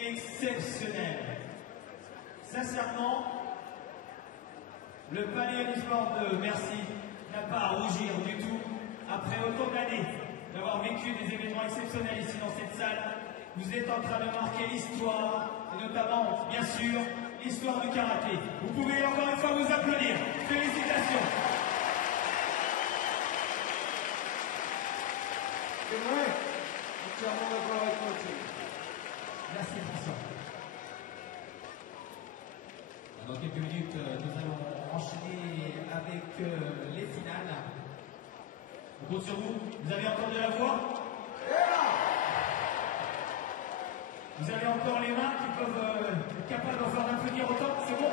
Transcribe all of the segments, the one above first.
exceptionnel. Sincèrement, le Palais Omnisport de Bercy n'a pas à rougir du tout. Après autant d'années d'avoir vécu des événements exceptionnels ici dans cette salle, vous êtes en train de marquer l'histoire, et notamment, bien sûr, l'histoire du karaté. Vous pouvez encore une fois vous applaudir. Félicitations. C'est vrai, entièrement d'accord avec toi aussi. Merci François. Dans quelques minutes, nous allons enchaîner avec les finales. On compte sur vous. Vous avez entendu la voix? Vous avez encore les mains qui peuvent être capables d'en faire applaudir autant? C'est bon?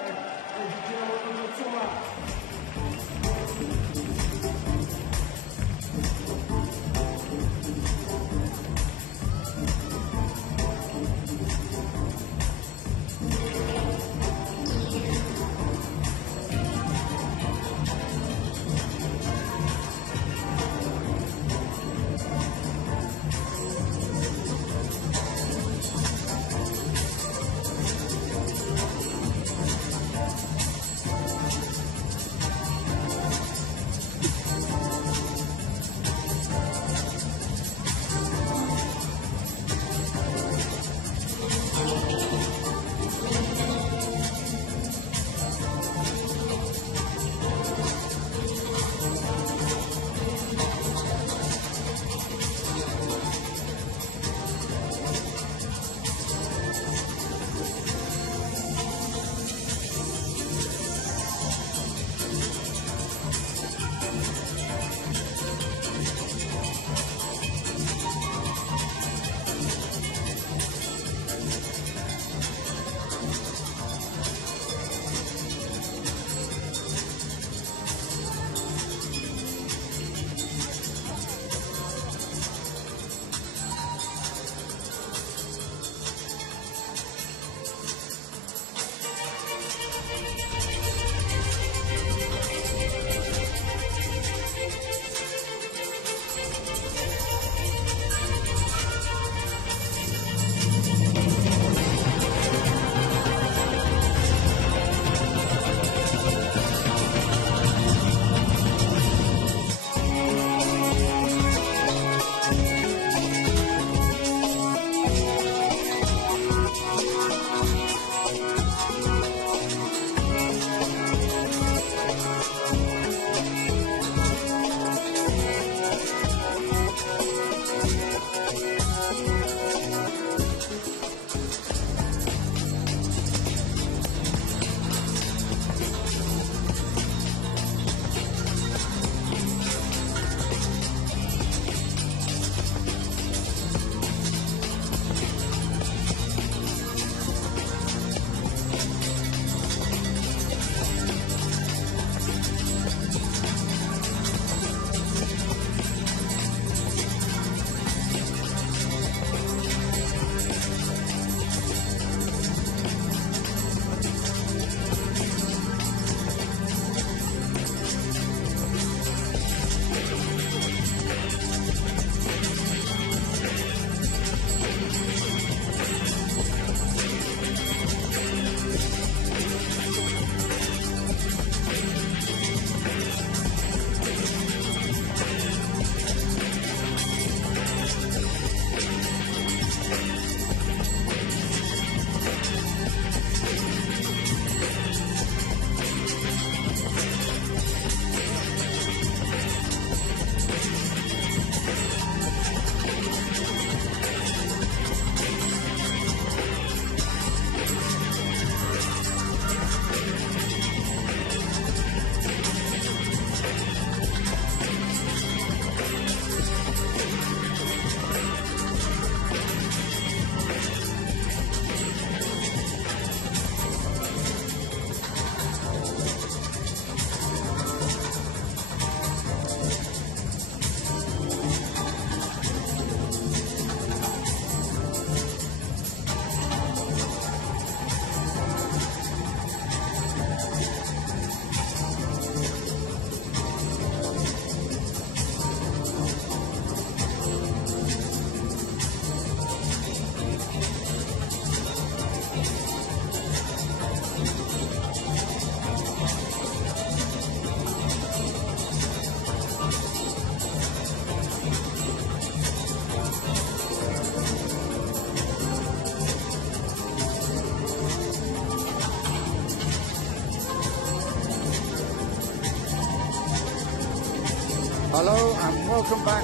Hello and welcome back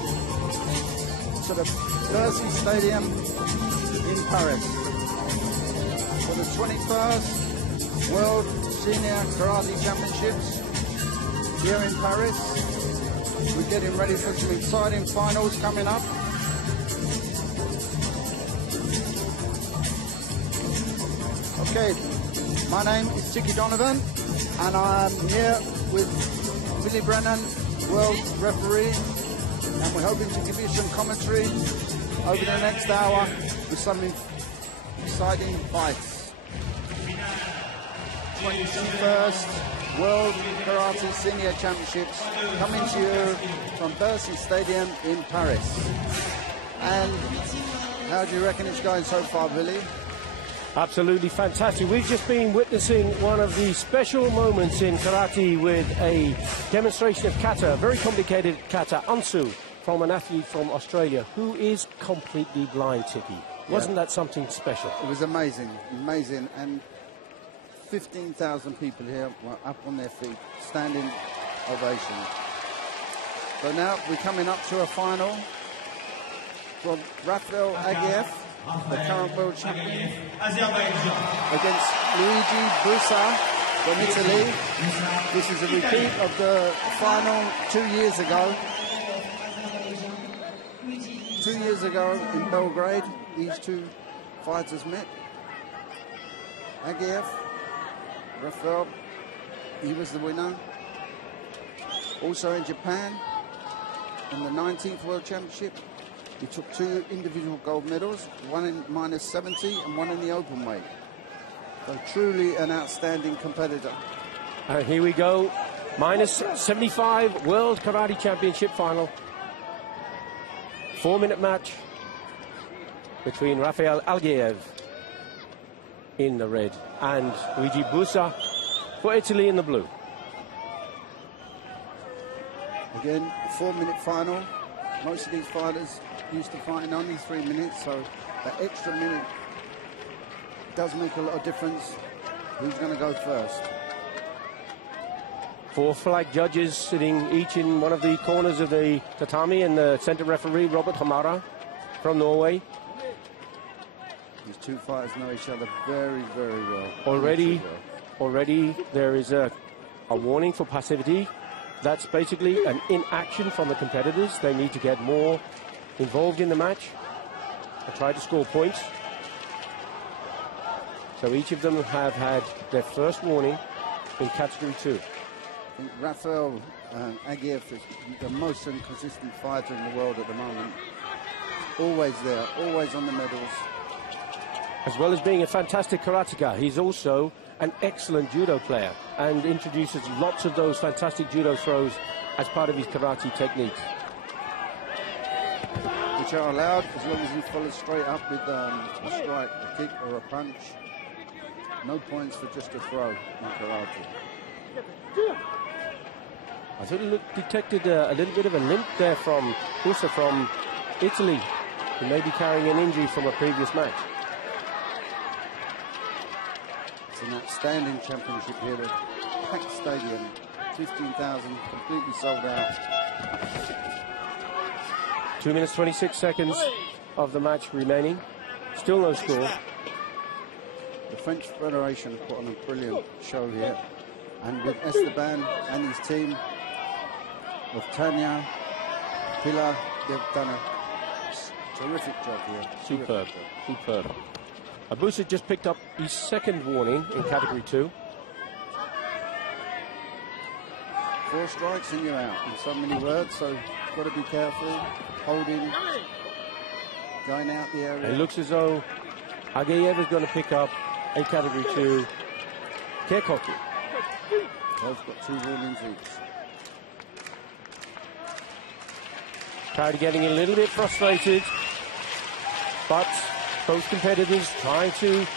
to the Bercy Stadium in Paris for the 21st World Senior Karate Championships here in Paris. We're getting ready for some exciting finals coming up. Okay, my name is Tiki Donovan and I'm here with Billy Brennan, world referee, and we're hoping to give you some commentary over the next hour with some exciting fights. 21st World Karate Senior Championships coming to you from Bercy Stadium in Paris. And how do you reckon it's going so far, Billy? Absolutely fantastic. We've just been witnessing one of the special moments in karate with a demonstration of kata, a very complicated kata, Ansu, from an athlete from Australia who is completely blind, Tiki. Wasn't that something special? It was amazing, amazing. And 15,000 people here were up on their feet, standing ovation. So now we're coming up to a final from Rafael Agiev, the current world champion, against Luigi Busa from Italy. This is a repeat of the final 2 years ago. 2 years ago in Belgrade, these two fighters met. Agiev, Rafael, he was the winner. Also in Japan, in the 19th World Championship, he took 2 individual gold medals, one in -70 and one in the open weight. So truly an outstanding competitor. And here we go, -75 World Karate Championship final. 4-minute match between Rafael Agiev in the red and Luigi Busa for Italy in the blue. Again, 4-minute final. Most of these fighters used to fight in only 3 minutes, so that extra minute does make a lot of difference. Who's going to go first? 4 flag judges sitting each in one of the corners of the tatami, and the centre referee, Robert Hamara from Norway. These two fighters know each other very, very well. Already there is a warning for passivity. That's basically an inaction from the competitors. They need to get more involved in the match and try to score points. So each of them have had their first warning in category 2. I think Rafael Agiev is the most inconsistent fighter in the world at the moment. Always there, always on the medals. As well as being a fantastic karateka, he's also an excellent judo player and introduces lots of those fantastic judo throws as part of his karate techniques. Which are allowed as long as he follows straight up with a strike, a kick or a punch. No points for just a throw in karate. I sort of detected a little bit of a limp there from Busa from Italy, who may be carrying an injury from a previous match. It's an outstanding championship here, the packed stadium, 15,000, completely sold out. 2 minutes 26 seconds of the match remaining. Still no score. The French Federation have put on a brilliant show here, and with Esteban and his team of Tanya, Pilar, they've done a terrific job here. Superb. Busa just picked up his second warning in category 2. 4 strikes and you're out, in so many words, so got to be careful, holding, going out the area. It looks as though Agiev is going to pick up a category 2 Keikoku. Both got 2 warnings each. Crowd getting a little bit frustrated, but both competitors trying to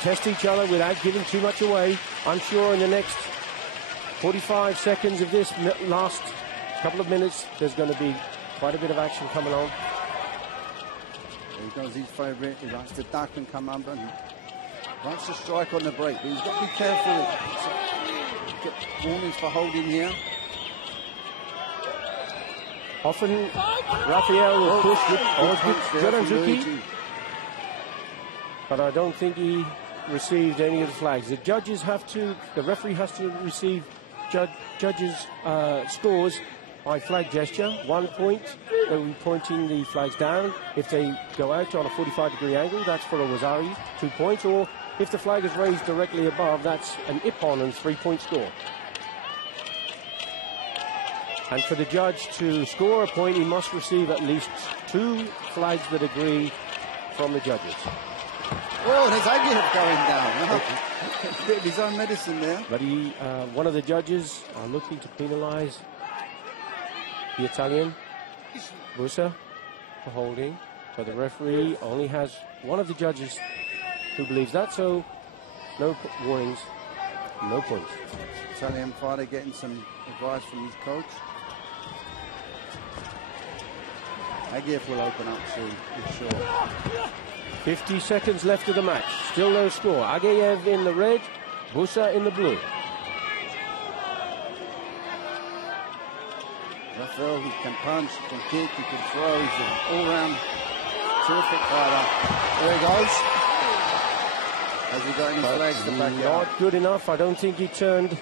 test each other without giving too much away. I'm sure in the next 45 seconds of this last couple of minutes, there's going to be quite a bit of action coming on. He does his favourite. He likes to duck and come under, and he likes to strike on the break. But he's got to be careful. Get warnings for holding here. Often Rafael will push with Joranzuki, but I don't think he received any of the flags. The referee has to receive judges' scores by flag gesture. 1 point, they'll be pointing the flags down. If they go out on a 45-degree angle, that's for a Wazari, 2 points. Or if the flag is raised directly above, that's an Ippon and 3-point score. And for the judge to score a point, he must receive at least 2 flags that agree from the judges. Oh, there's Agiev going down. A bit of his own medicine there. But one of the judges are looking to penalise the Italian, Busa, for holding. But the referee only has one of the judges who believes that, so no warnings, no points. Italian fighter getting some advice from his coach. Agiev will open up soon, I'm sure. 50 seconds left of the match. Still no score. Agiev in the red, Busa in the blue. Rafael, he can punch, he can kick, he can throw. He's an all-round terrific fighter. There he goes. Has he got any flags to back out? Not good enough. I don't think he turned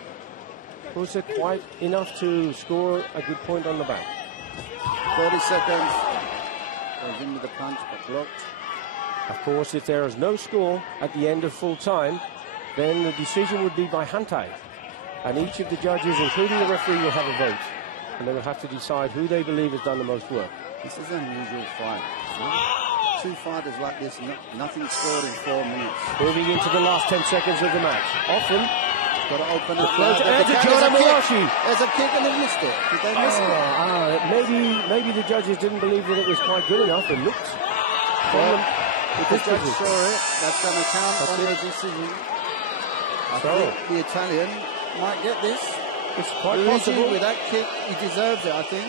Busa quite enough to score a good point on the back. 30 seconds. Goes in with the punch, but blocked. Of course, if there is no score at the end of full time, then the decision would be by Hantai. And each of the judges, including the referee, will have a vote. And they will have to decide who they believe has done the most work. This is an unusual fight. Two fighters like this, nothing scored in 4 minutes. Moving into the last 10 seconds of the match. Often, got to open it. There's a kick and they missed it. Did they miss it? Maybe the judges didn't believe that it was quite good enough. It looked from them. If the judge saw it, that's going to count on the decision. I think the Italian might get this. It's quite Luigi, possible. with that kick, he deserves it, I think.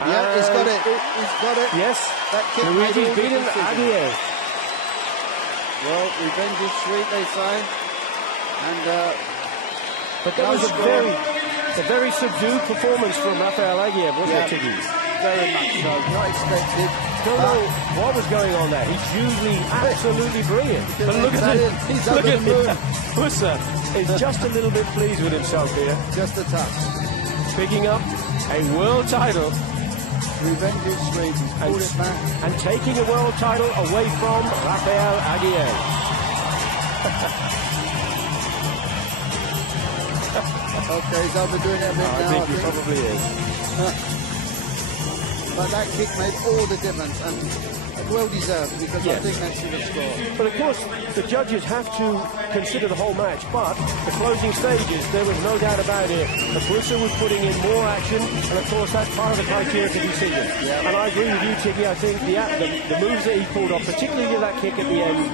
Yeah, he's got it. He's got it. Yes. That kick Luigi's beaten Agiev. Well, revenge is sweet, they say. And but that was a very subdued performance from Rafael Agiev, wasn't it, Tiggy? Very much so. Not expected. Don't know what was going on there. He's usually absolutely brilliant. But look at it. Look at him. Busa is just a little bit pleased with himself here. Just a touch. Picking up a world title. Revenge is sweet. He's pulled it back. And taking a world title away from Rafael Agiev. Okay, he's overdoing it a bit now. I think he probably is. But that kick made all the difference, and well deserved, because I think that should have scored. But of course, the judges have to consider the whole match, but the closing stages, there was no doubt about it. The Busa was putting in more action, and of course that's part of the criteria for decision. Yeah. And I agree with you, Tiggy. I think the moves that he pulled off, particularly that kick at the end,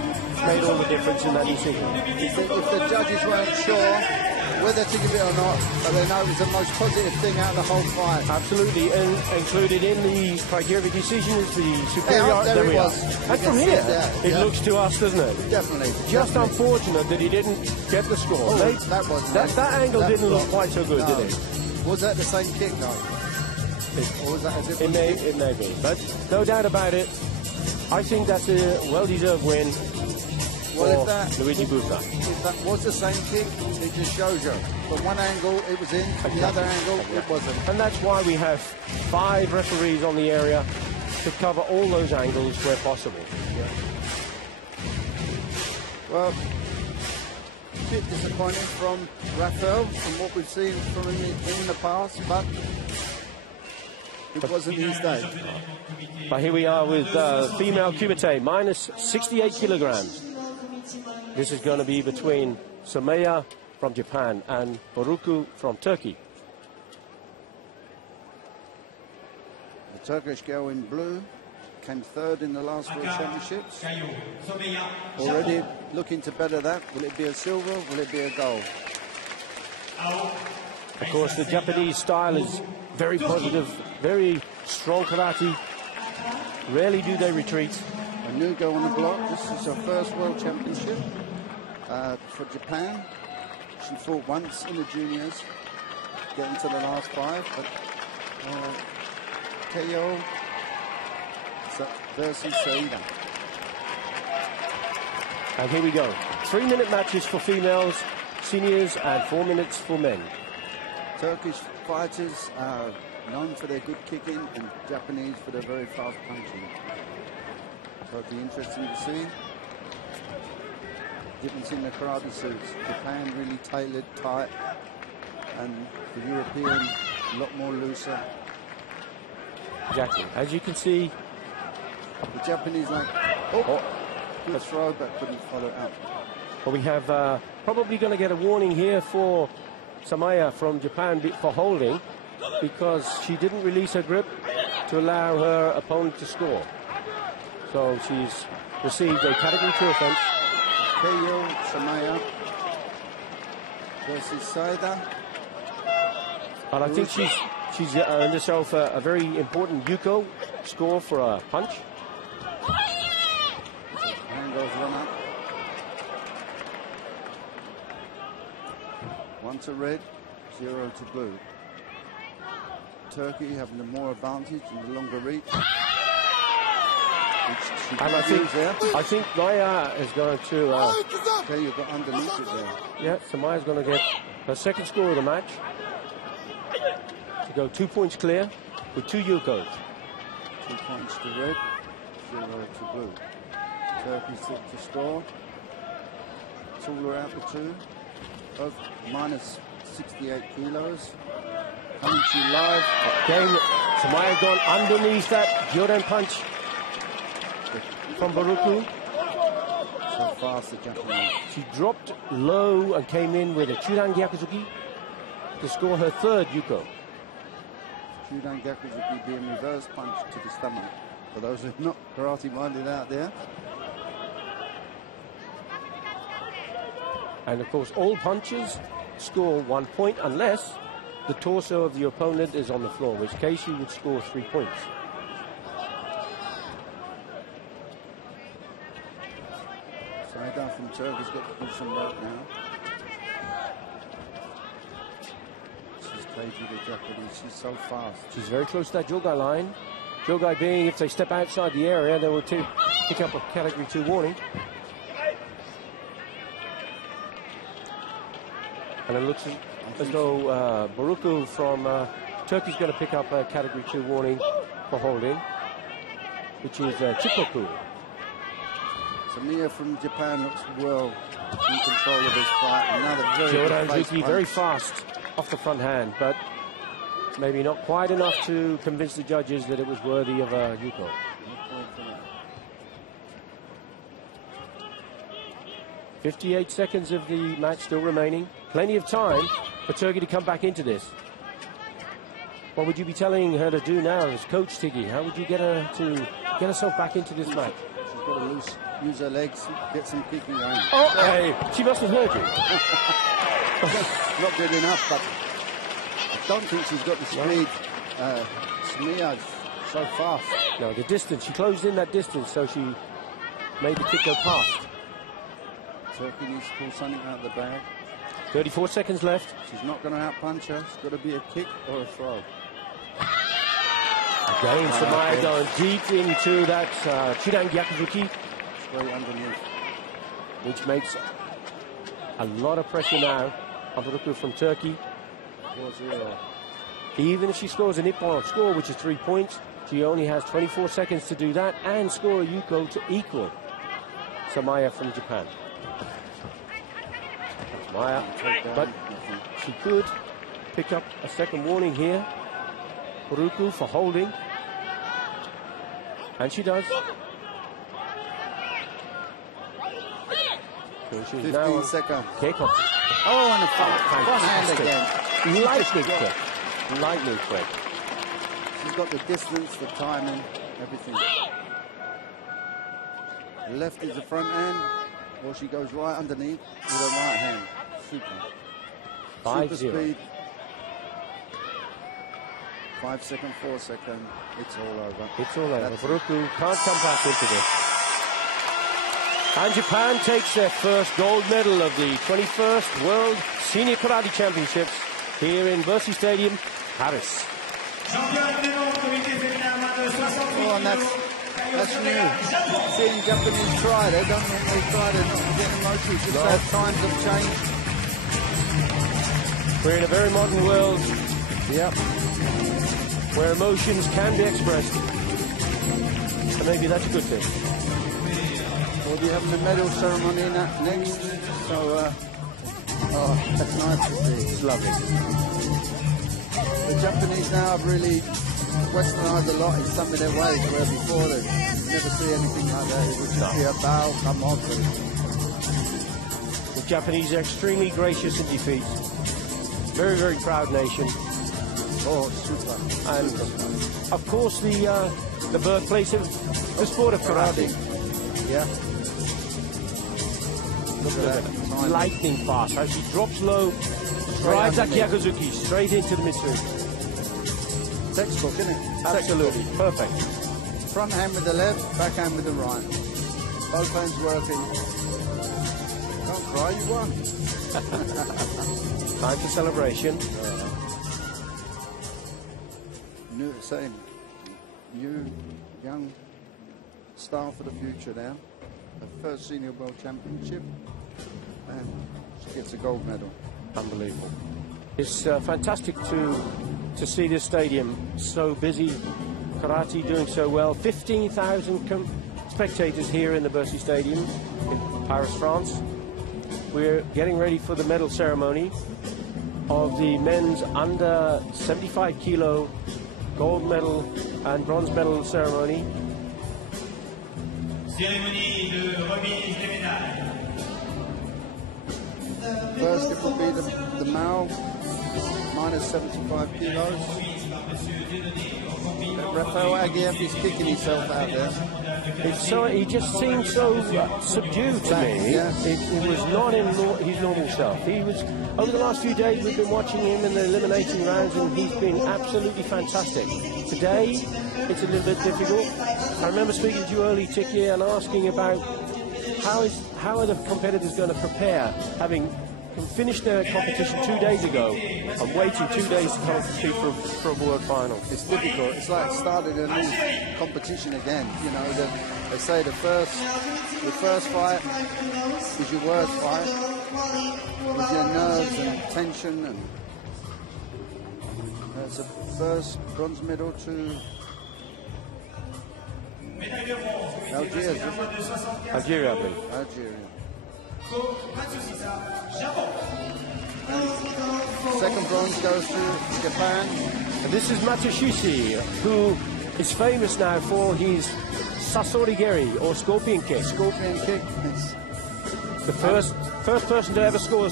made all the difference in that decision. If the judges weren't sure whether to give it or not, but they know it was the most positive thing out of the whole fight. Absolutely, and included in the criteria of decision is the superior. There it was. And from here, it looks to us, doesn't it? Definitely. Just unfortunate that he didn't get the score. Oh, that angle didn't look quite so good, did it? Was that the same kick, though? Or was that a different kick? It may be, but no doubt about it. I think that's a well-deserved win. Well, Luigi Busa. If that was the same kick, it just shows you. From one angle, it was in. From the other angle, it wasn't. And that's why we have 5 referees on the area to cover all those angles where possible. Yeah. Well, a bit disappointing from Rafael, from what we've seen from him in the past, but it wasn't his day. But here we are with female Kumite, minus 68 kilograms. This is going to be between Someya from Japan and Boruku from Turkey. The Turkish girl in blue came third in the last World Championships. Already looking to better that. Will it be a silver? Will it be a gold? Of course, the Japanese style is very positive, very strong karate. Rarely do they retreat. A new girl on the block. This is her first World Championship for Japan. She fought once in the juniors. getting to the last 5, but KO versus Saida. And here we go. 3-minute matches for females, seniors, and 4 minutes for men. Turkish fighters are known for their good kicking and Japanese for their very fast punching. So it'll be interesting to see. Difference in the karate suits. Japan really tailored, tight, and the European a lot more looser. Exactly. As you can see, The Japanese good throw, but couldn't follow it up. well, we have probably going to get a warning here for Samaya from Japan for holding, because she didn't release her grip to allow her opponent to score. So she's received a category 2 offense. KO Samaya versus Saida. And I think she's earned herself a very important Yuko score for a punch. Hand goes one up. 1 to red, 0 to blue. Turkey having the more advantage and the longer reach. And I think Maya is going to... Okay, you've got underneath it there. Yeah, Samaya's going to get her second score of the match. To go 2 points clear with 2 Yukos. 2 points to red, 0 to blue. Turkey set to score. Tula out the 2. Both minus 68 kilos. Coming to you live. Again, Samaya gone underneath that Gyoden punch from Baruku. So fast the Japanese. She dropped low and came in with a Chudan Gyakuzuki to score her 3rd Yuko. Chudan Gyakuzuki being reverse punch to the stomach. For those who are not karate minded out there. And of course, all punches score 1 point unless the torso of the opponent is on the floor, in which case you would score 3 points. Saida from Turkey's got to do some work now. She's played with the Japanese. She's so fast. She's very close to that Jogai line. Jogai being, if they step outside the area, they will pick up a category 2 warning. And it looks as though Baruku from Turkey's going to pick up a category 2 warning for holding, which is Chikoku. Samia from Japan looks well in control of this fight. Another very good face punch. Very fast off the front hand, but maybe not quite enough to convince the judges that it was worthy of a Yuko. 58 seconds of the match still remaining. Plenty of time for Turkey to come back into this. What would you be telling her to do now as coach, Tiggy? How would you get her to get herself back into this match? She's got to use her legs, get some kicking going. Oh, hey, she must have heard you. Not good enough, but I don't think she's got the speed. Smia's so fast. No, the distance. She closed in that distance, so she made the kick go past. Turkey needs to pull something out of the bag. 34 seconds left. She's not going to out-punch her. It's got to be a kick or a throw. Again, Samaya going deep into that Chudan Gyakuzuki. Straight underneath. Which makes a lot of pressure now on Baruku from Turkey. 4-0. Even if she scores an Ippon score, which is 3 points, she only has 24 seconds to do that and score a Yuko to equal Samaya from Japan. Samaya, but she could pick up a second warning here. Baruku for holding. And she does. So she's 15 seconds. Kick off. Oh, and a front hand again. Lightning quick. Lightning quick. She's got the distance, the timing, everything. The left is the front hand, or she goes right underneath with her right hand. Super. 5-0. Super speed. 5 second, 4 second. It's all over. It's all over. Baruku can't come back into this. And Japan takes their first gold medal of the 21st World Senior Karate Championships here in Bercy Stadium, Paris. Oh, and that's new. Seeing Japanese try, they don't normally try, they're not getting emotional, just that times have changed. We're in a very modern world. Yep. Where emotions can be expressed. And maybe that's a good thing. Well, you have the medal ceremony next, so oh, that's nice to see. It's lovely. The Japanese now have really westernized a lot in some of their ways, where before they never see anything like that. It would just be a bow, come on. The Japanese are extremely gracious in defeat. Very, very proud nation. Oh, super. And of course the birthplace of the sport of karate. Yeah. Look at that. Lightning fast as he drops low, drives that Kyakuzuki straight into the Mitsui. Textbook, isn't it? Absolutely. Perfect. Front hand with the left, back hand with the right. Both hands working. Don't cry, you won. Time for celebration. Same. New, young star for the future now. The first senior world championship. And she gets a gold medal. Unbelievable. It's fantastic to see this stadium so busy. Karate doing so well. 15,000 spectators here in the Bercy Stadium in Paris, France. We're getting ready for the medal ceremony of the men's under 75 kilo gold medal and bronze medal ceremony. Cérémonie de remise des médailles. First it will be the male, minus 75 kilos. Rafael Aguirre is kicking himself out there. He just seemed so subdued to me. Yeah. It was not in his normal self. He was, over the last few days, we've been watching him in the eliminating rounds, and he's been absolutely fantastic. Today, it's a little bit difficult. I remember speaking to you early, Tiki, and asking about how are the competitors going to prepare, having finished their competition 2 days ago and waiting 2 days to compete for a world final. It's difficult. It's like starting a new competition again. You know, they say the first fight is your worst fight, with your nerves and tension, and that's the first bronze medal to Algiers, isn't it? Algeria, I believe. Algeria. Second bronze goes to Japan. And this is Matsushisi, who is famous now for his Sasorigeri, or scorpion kick. Scorpion kick. It's The first person to ever score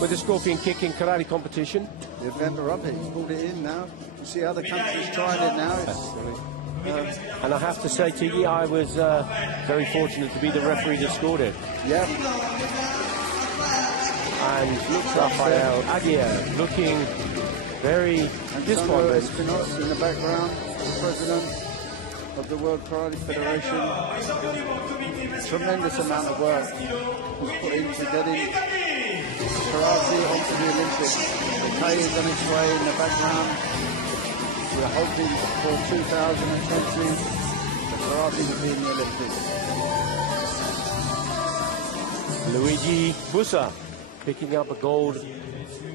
with a scorpion kick in karate competition. the inventor of it. He's brought it in now. You see other countries trying it now. And I have to say, Tiggy, I was very fortunate to be the referee that scored it. Yeah. And Rafael Aguirre looking very Antonio despondent. Espinosa in the background, the president of the World Karate Federation. Tremendous amount of work was put into getting karate onto the Olympics. The K is on its way in the background. We're hoping for 2020 the karate will be in the Olympics. Luigi Bussa picking up a gold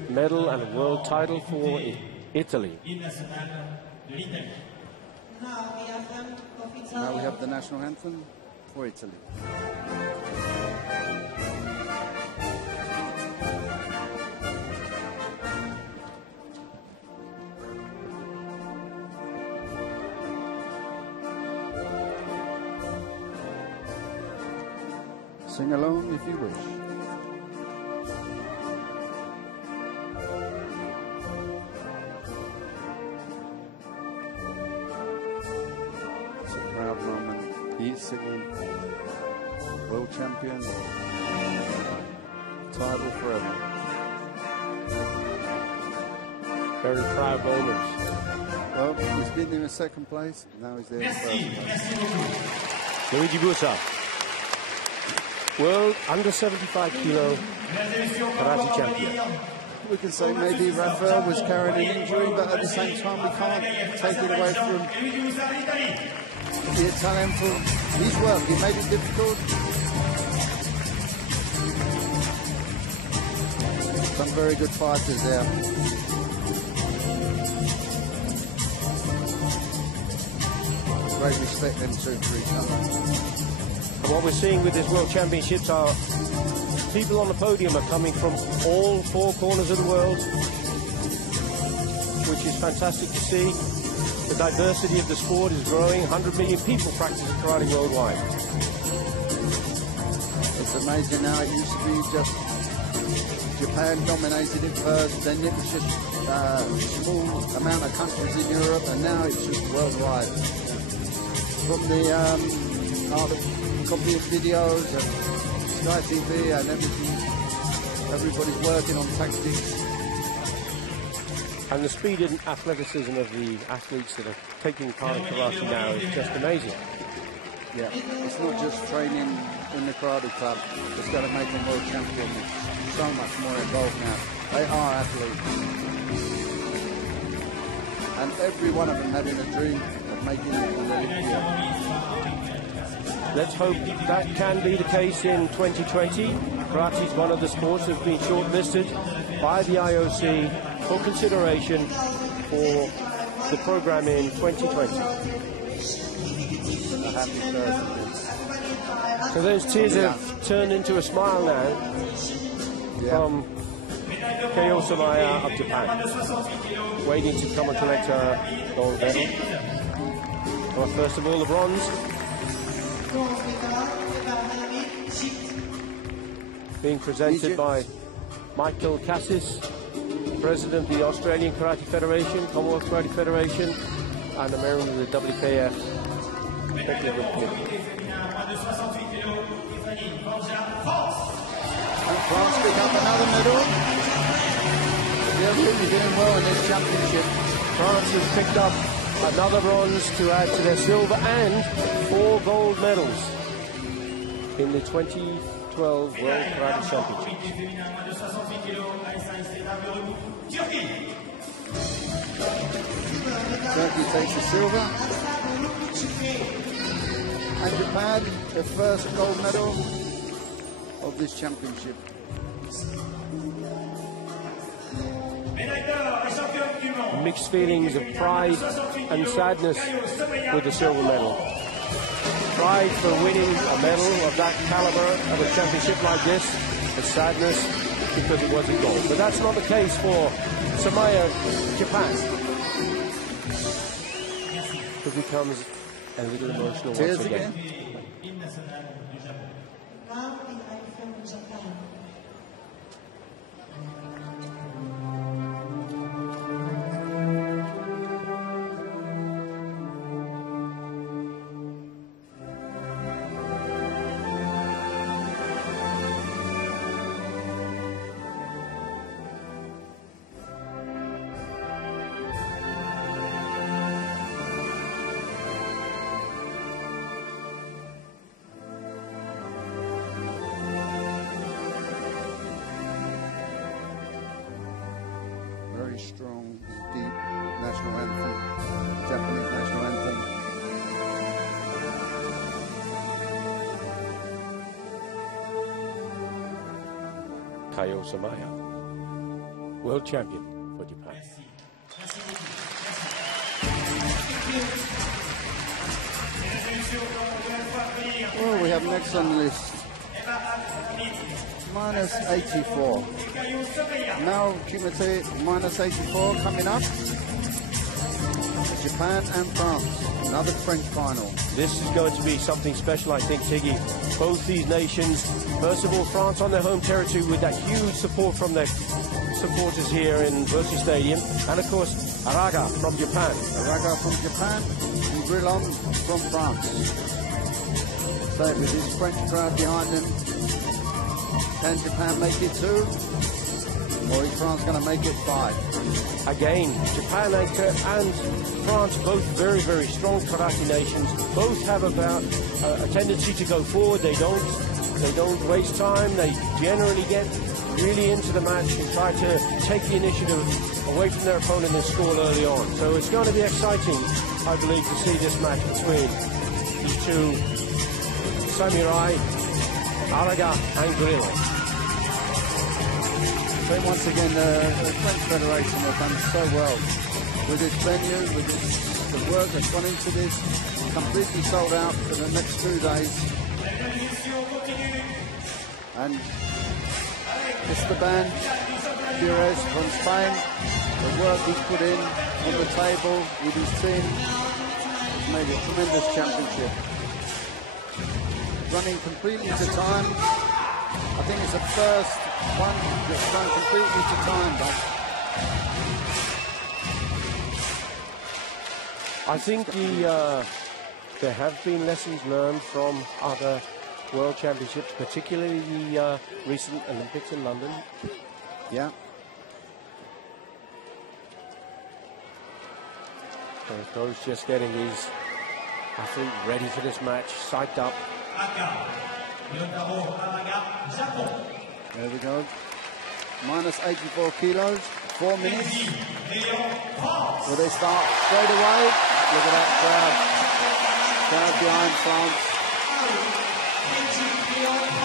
medal and a world title for Italy. Now we have the national anthem for Italy. Sing along if you wish. It's a proud moment. He's singing. World champion. Title forever. Very proud moments. Well, he's been in second place. Now he's there in first place. Luigi Bussa, world under 75 kilo karate champion. we can say maybe Rafael was carrying an injury, but at the same time we can't take it away from the Italian for his work. It may be difficult. Some very good fighters there. Great respect them two for each other. And what we're seeing with this World Championships are people on the podium are coming from all four corners of the world, which is fantastic to see. The diversity of the sport is growing. 100 million people practice karate worldwide. It's amazing now. It used to be just Japan dominated it first, then it was just a small amount of countries in Europe, and now it's just worldwide. From the copy of videos and Sky TV and everything, everybody's working on tactics. And the speed and athleticism of the athletes that are taking part in karate now is just amazing. Yeah, it's not just training in the karate club that's going to make them world champion. It's so much more involved now. They are athletes. And every one of them having a dream of making it in the Olympia. Let's hope that can be the case in 2020. Karate is one of the sports that have been shortlisted by the IOC for consideration for the program in 2020. So those tears have turned into a smile now from Keiyo Samaya of Japan, waiting to come and collect her gold medal. Well, first of all, the bronze. Being presented by Michael Cassis, President of the Australian Karate Federation, Commonwealth Karate Federation, and a member of the WKF Technical Committee. And France pick up another medal. They're really doing well in this championship. France has picked up another bronze to add to their silver and 4 gold medals in the 2012 World Karate Championships. Turkey takes the silver. And Japan, the first gold medal of this championship. Mixed feelings of pride and sadness with the silver medal. Pride for winning a medal of that caliber of a championship like this, and sadness because it wasn't gold. But that's not the case for Samaya, Japan. It becomes a little emotional once again. Very strong, deep national anthem, Japanese national anthem. Keiyo Samaya, world champion for Japan. Well, we have next on the list, minus 84. Now Kumite, minus 84 coming up. Japan and France, another French final. This is going to be something special, I think, Tiggy. Both these nations, first of all, France on their home territory with that huge support from their supporters here in Bercy Stadium. And, of course, Araga from Japan. Araga from Japan and Grillon from France. So with this French crowd behind them, can Japan make it 2? Or is France going to make it 5? Again, Japan and France, both very, very strong karate nations. Both have about a tendency to go forward. They don't They don't waste time. They generally get really into the match and try to take the initiative away from their opponent and score early on. So it's going to be exciting, I believe, to see this match between these two, Samurai, Araga and Grillo. So once again, the French Federation have done so well with this venue, with the work that's gone into this, completely sold out for the next 2 days. And Esteban Pires from Spain, the work he's put in on the table with his team has made a tremendous championship. Running completely to time. I think it's the first one that's run completely to time, but I think there have been lessons learned from other World Championships, particularly the recent Olympics in London. yeah. So Coach just getting his athlete ready for this match, psyched up. There we go. Minus 84 kilos, 4 minutes. Will they start straight away? Look at that crowd. Crowd behind France.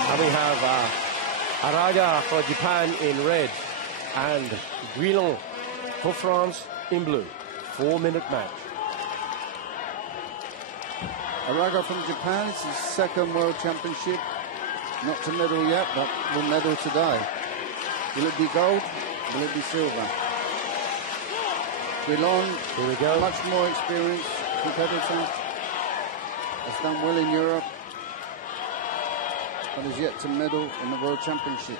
And we have Araga for Japan in red and Guillon for France in blue. 4-minute match. Araga from Japan, it's his second World Championship. Not to medal yet, but will medal today. Will it be gold? Will it be silver? Guillon, here we go. Much more experienced competitor. Has done well in Europe, but is yet to medal in the World Championship.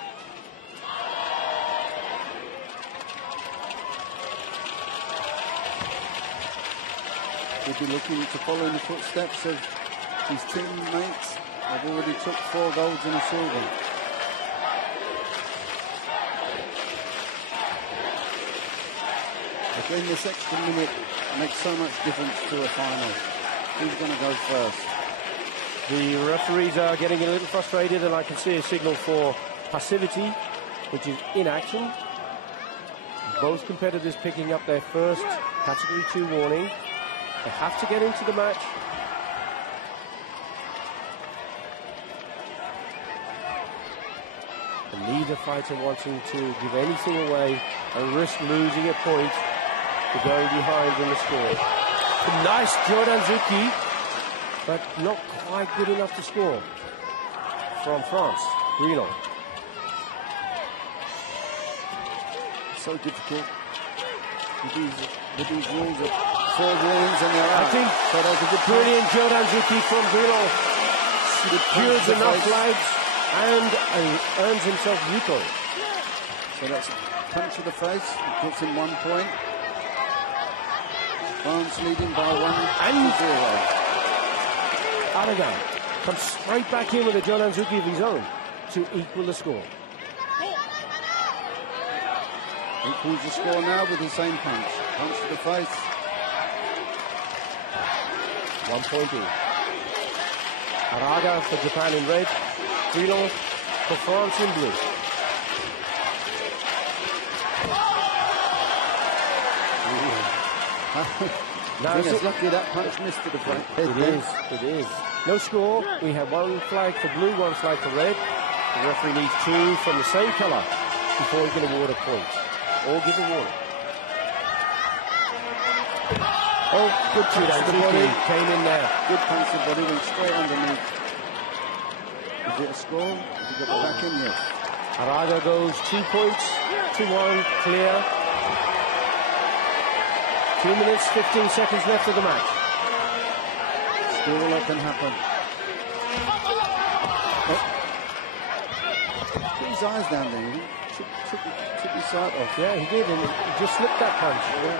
He'll be looking to follow in the footsteps of his teammates. They've already took 4 golds and a silver. Again, this extra minute makes so much difference to a final. Who's going to go first? The referees are getting a little frustrated, and I can see a signal for passivity, which is inaction. Both competitors picking up their first Category 2 warning. They have to get into the match. And neither fighter wanting to give anything away and risk losing a point to going behind in the score. A nice Jordan Zuki, but not quite good enough to score from France. Guillon. So difficult with these rules of 4 warnings and they're out. I think so that's a good brilliant Jordan Zuki from Guillon. Secures enough flags and earns himself Yuko. So that's a punch to the face. It puts him 1 point. France leading by 1 And to 0. Araga comes straight back in with a Jordan Zuki of his own to equal the score. Equals the score now with the same punch. Punch to the face. 1 point in. Araga for Japan in red. Guillon for France in blue. Now it's lucky that punch missed to the front. It is. No score. We have 1 flag for blue, 1 flag for red. The referee needs 2 from the same colour before he can award a point or give a warning. Oh, good punch to the body. Came in there. Good punch to the body, went straight underneath. Is it a score? Did he get it back in? Yes. Araga goes 2 points, 2-1, clear. 2 minutes, 15 seconds left of the match. Still a lot can happen. Oh. Put his eyes down there. He took his sight off. Yeah, he did, and he just slipped that punch. Yeah.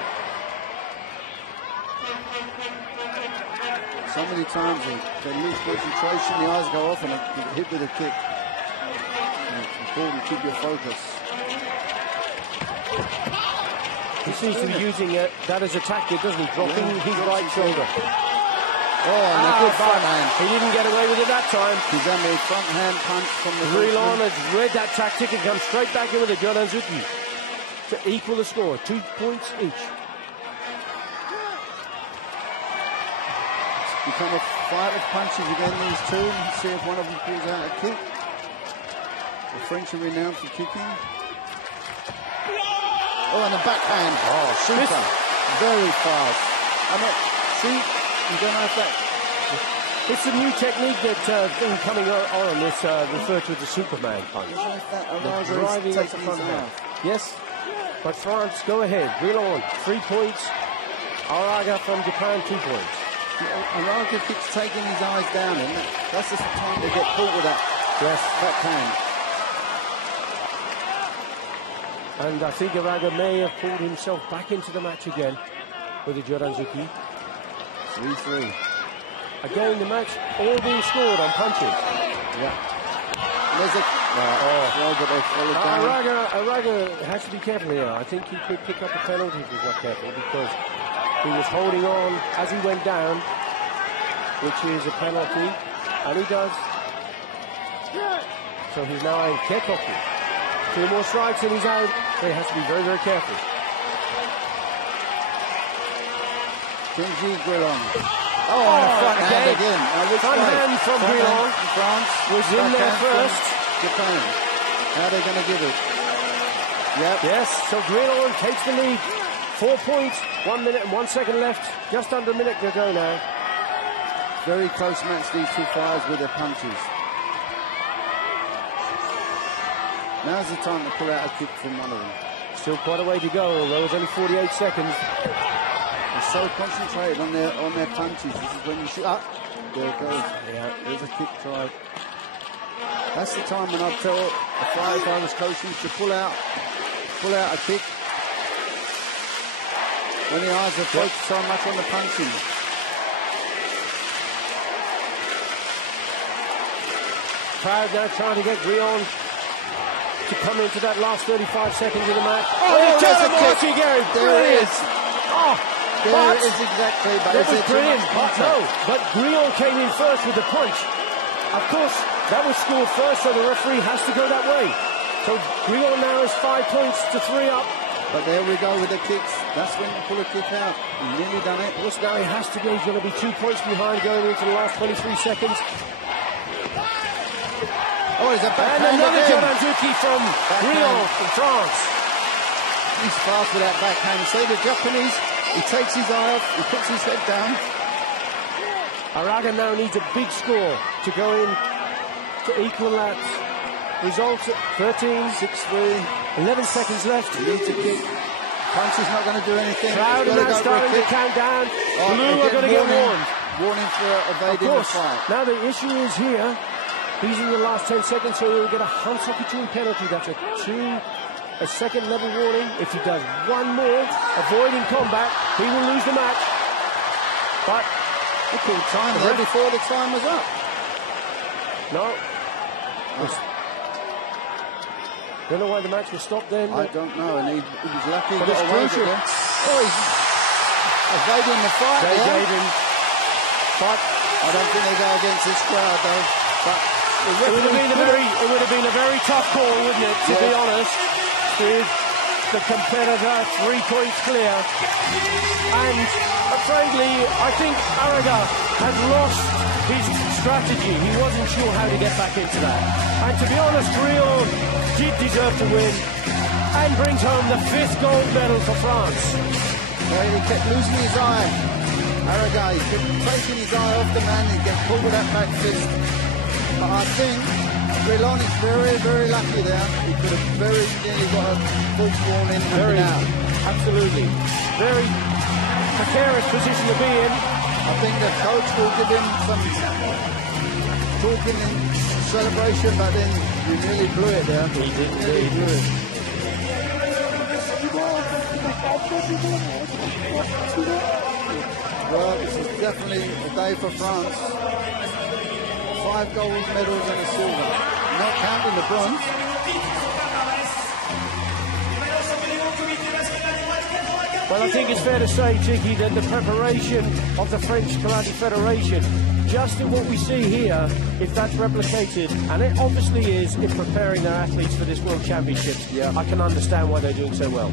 So many times they lose concentration, the eyes go off and they get hit with a kick. And it's important to keep your focus. He seems to be using that as a tactic, doesn't he? Dropping his right shoulder. and a good front hand. He didn't get away with it that time. Kizami, front hand punch from the Rilon has read that tactic and come straight back in with it. Jodanzuki to equal the score, 2 points each. Become a fight of punches again, these two. See if one of them pulls out a kick. The French are renowned for kicking. Oh, and the backhand. Oh, super. Very fast. See, you don't know if that... It's a new technique that's been coming on this, referred to as the Superman punch. Driving at the front hand. Yes, but France, go ahead. Rilon, 3 points. Araga from Japan, 2 points. Araga keeps taking his eyes down, and that's the time they get caught with that backhand. And I think Araga may have pulled himself back into the match again with the Jodanzuki. 3-3. Again, the match all being scored on punches. Yeah. There's a Araga has to be careful here. I think he could pick up a penalty if he's not careful, because he was holding on as he went down, which is a penalty, and he does. So he's now in Kekoku. 2 more strikes and he's out. So he has to be very, very careful. Kenji Rilon. Front hand again. Front hand from Rilon. France was in there first. Japan. How are they going to give it? Yep. Yes, so Rilon takes the lead. 4 points, 1 minute and 1 second left. Just under a minute to go now. Very close match, these two fighters with their punches. Now's the time to pull out a kick from one of them. Still quite a way to go, although it's only 48 seconds. They're so concentrated on their punches. This is when you shoot up. There it goes. Yeah, there's a kick tried. That's the time when I'd tell a fighter, if I was coaching, to pull out a kick. When the eyes are focused so much on the punching. Crowd now trying to get Rilon to come into that last 35 seconds of the match. There's a kick. There it is. There it is exactly. But that was brilliant. But Rilon came in first with the punch. Of course, that was scored first, so the referee has to go that way. So Rilon now is 5 points to 3 up. But there we go with the kicks. That's when you pull a kick out. He's nearly done it. Plus now he has to go. He's going to be 2 points behind going into the last 23 seconds. Oh, he's a backhand. And another Jodanzuki from Rilon from France. He's fast with that backhand. See the Japanese, he takes his eye off, he puts his head down. Araga now needs a big score to go in to equal that result at 13, 6-3. 11 seconds left. He needs a kick. Punch is not going to do anything. Crowd are now starting to count down. Blue are going to get warned. Warning for evading the fight. Now the issue is here. He's in the last 10 seconds, so he'll get a Hansoku-chin penalty. That's a second level warning. If he does one more, avoiding combat, he will lose the match. But he called time there before the time was up. No. Don't know why the match was stopped then. I don't know, and he was lucky. But it's crucial. Oh, he's evading the fight. They gave him. But I don't think they go against this crowd though. But it would have been a very tough call, wouldn't it? To be honest, with the competitor 3 points clear, and frankly, I think Araga had lost his strategy. He wasn't sure how to get back into that. And to be honest, Rilon did deserve to win and brings home the 5th gold medal for France. Well, he kept losing his eye. Araga, he kept taking his eye off the man. He gets pulled with that back fist. But I think Rilon is very, very lucky there. He could have very nearly got a false warning and been out. Absolutely. Very precarious position to be in. I think the coach will give him some talking in celebration, but then he nearly blew it there. He did indeed. Blew it. Well, this is definitely a day for France. 5 gold medals and a silver. Not counting the bronze. Well, I think it's fair to say, Chicky, that the preparation of the French Karate Federation, just in what we see here, if that's replicated, and it obviously is in preparing their athletes for this World Championships, Yeah. I can understand why they're doing so well.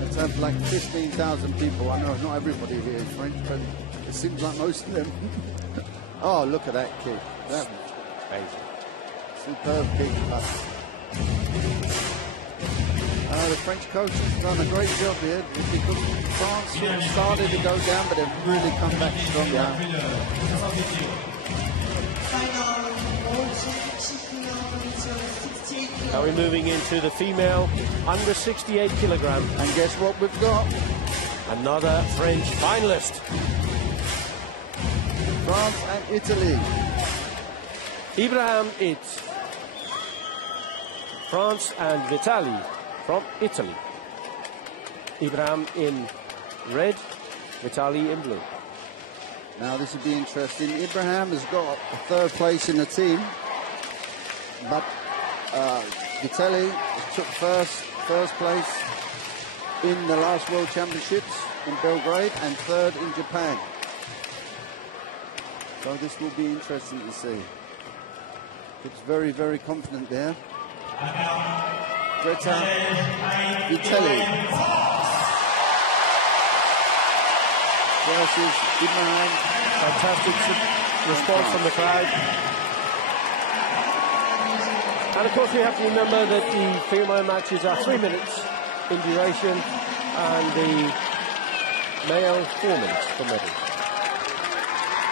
Let's have like 15,000 people. I know not everybody here is French, but it seems like most of them. Oh, look at that kick. That Amazing. superb kick. The French coach has done a great job here because France sort of started to go down, but they've really come back strong now. Now we're moving into the female under 68 kilogram. And guess what we've got? Another French finalist. France and Italy. Ibrahim It. France and Vitali from Italy. Ibrahim in red, Vitali in blue. Now this would be interesting. Ibrahim has got a third place in the team, but Vitali took first place in the last World Championships in Belgrade and third in Japan. So this will be interesting to see. Looks very, very confident there. Greta Vitali versus Ibrahim. Fantastic response from the crowd. And of course we have to remember that the female matches are 3 minutes in duration and the male 4 minutes for medals.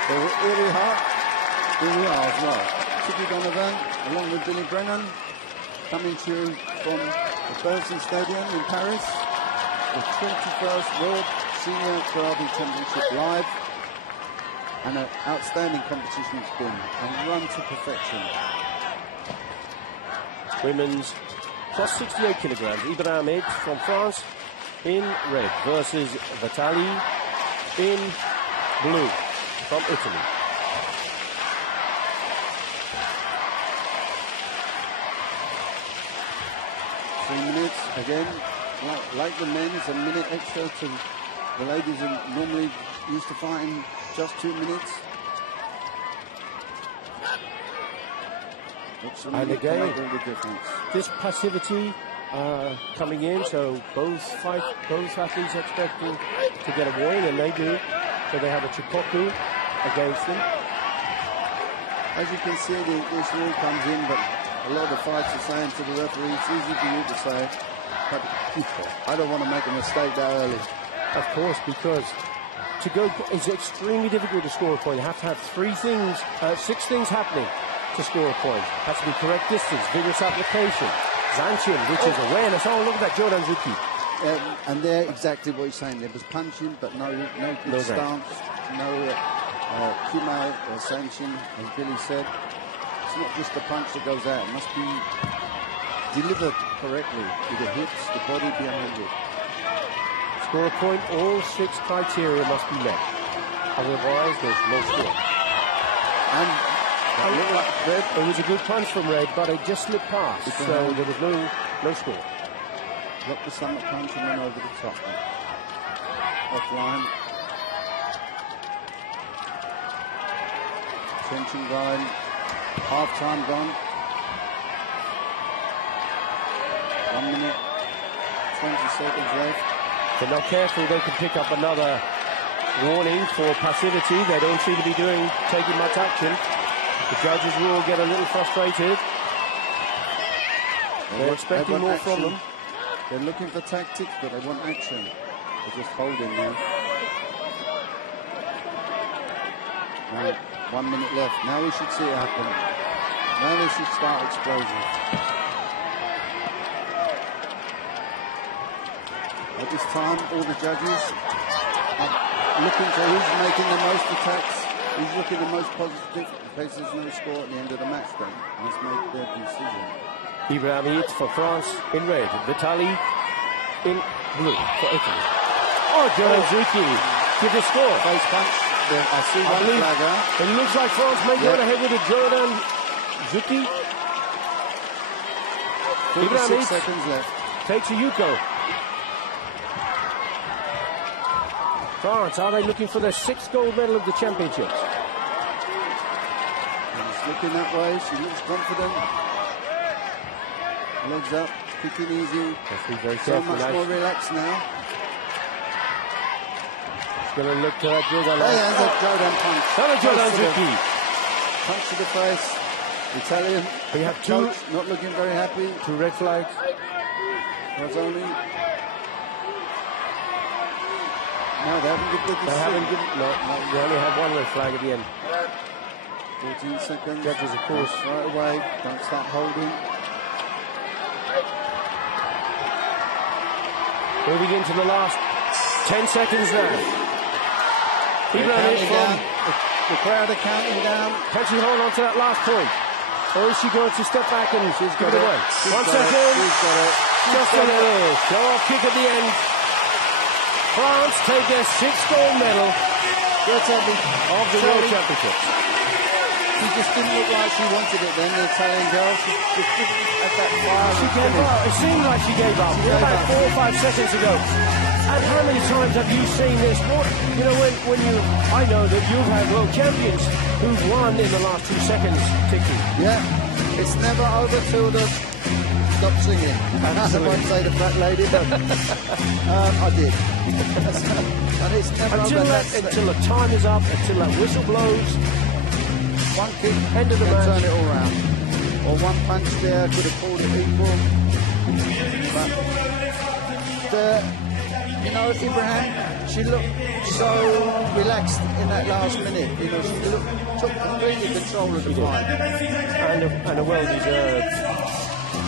So here we are as well. Chicky Donovan along with Billy Brennan coming to you from the Bercy Stadium in Paris. The 21st World Senior Karate Championship live. And an outstanding competition it's been. And run to perfection. Women's plus 68 kilograms. Ibrahim It from France in red versus Vitali in blue from Italy. Minutes again, like the men's, a minute extra to the ladies are normally used to fighting just 2 minutes. And again, make all the difference. This passivity coming in, so both athletes expecting to get a win, and they do. So they have a Chikoku against them. As you can see, this rule comes in, but a lot of the fights are saying to the referee, it's easy for you to say, but I don't want to make a mistake that early. Of course, because to go, it's extremely difficult to score a point. You have to have 6 things happening to score a point. Has to be correct distance, vigorous application, Zanchin, which is awareness. Oh, look at that, Jordan Zuki. And they're exactly what you're saying. There was punching, but no good stance, no Kime or Zanchin, as Billy said. It's not just the punch that goes out. It must be delivered correctly with the hips, the body behind it. Score a point, all 6 criteria must be met. Otherwise, there's no score. And that looked like Red. It was a good punch from Red, but it just slipped past, so there was no score. Blocked the stomach punch and went over the top. Offline. Tension going. Half time gone. 1 minute, 20 seconds left. If they're not careful, they could pick up another warning for passivity. They don't seem to be taking much action. The judges will get a little frustrated. They're expecting more from them. They're looking for tactics, but they want action. They're just holding now. Now, 1 minute left. Now we should see it happen. Now they should start exploding. At this time, all the judges are looking for who's making the most attacks, who's looking the most positive, in case there's no score at the end of the match then. Let's make their decision. Ibrahim It for France in red, Vitali in blue for Italy. Oh, Jordan Zuki, give the score. Face punch. I see one flag. It looks like France may go ahead with a Jordan Zuki. 46 seconds left. Takes a Yuko. France, are they looking for their 6th gold medal of the championships? She's looking that way. She looks confident. Legs up, kicking easy. Have to be very So careful much now. more relaxed now. She's going to look to her Jordan. There is a Jordan punch. Another Jordan Punch to the- Zucchi. Punch to the face. Italian. We have two- Coach not looking very happy. 2 red flags. Mazzoni. No, they haven't given the They haven't given, no, they only have 1 red flag at the end. 14 seconds. Judges, of course. Right away. Don't start holding. Moving into the last 10 seconds now. They're Ibrahim counting down. from, The crowd are counting down. can she hold on to that last point? Or is she going to step back and She's give got it it. away? She's 1 got second. it. She's got it. Just a little show-off kick at the end. France take their 6th gold medal Yes, Abby. of the World Championships. She just didn't look like she wanted it then, the Italian girl. She just didn't have that fire. She and gave finish. up. It seemed like she gave up. She gave About up. 4 or 5 seconds ago. And how many times have you seen this? What, you know, when you, I know that you've had world champions who've won in the last 2 seconds, Tiki. Yeah, it's never over till the stop singing. I won't say the fat lady, but I did. And it's never Until, over. until the time is up, until that whistle blows. One kick End of the can match. turn it all round. Or one punch there could have pulled it equal. But you know, Ibrahim, she looked so relaxed in that last minute. You know, she took completely control of the fight. And a well-deserved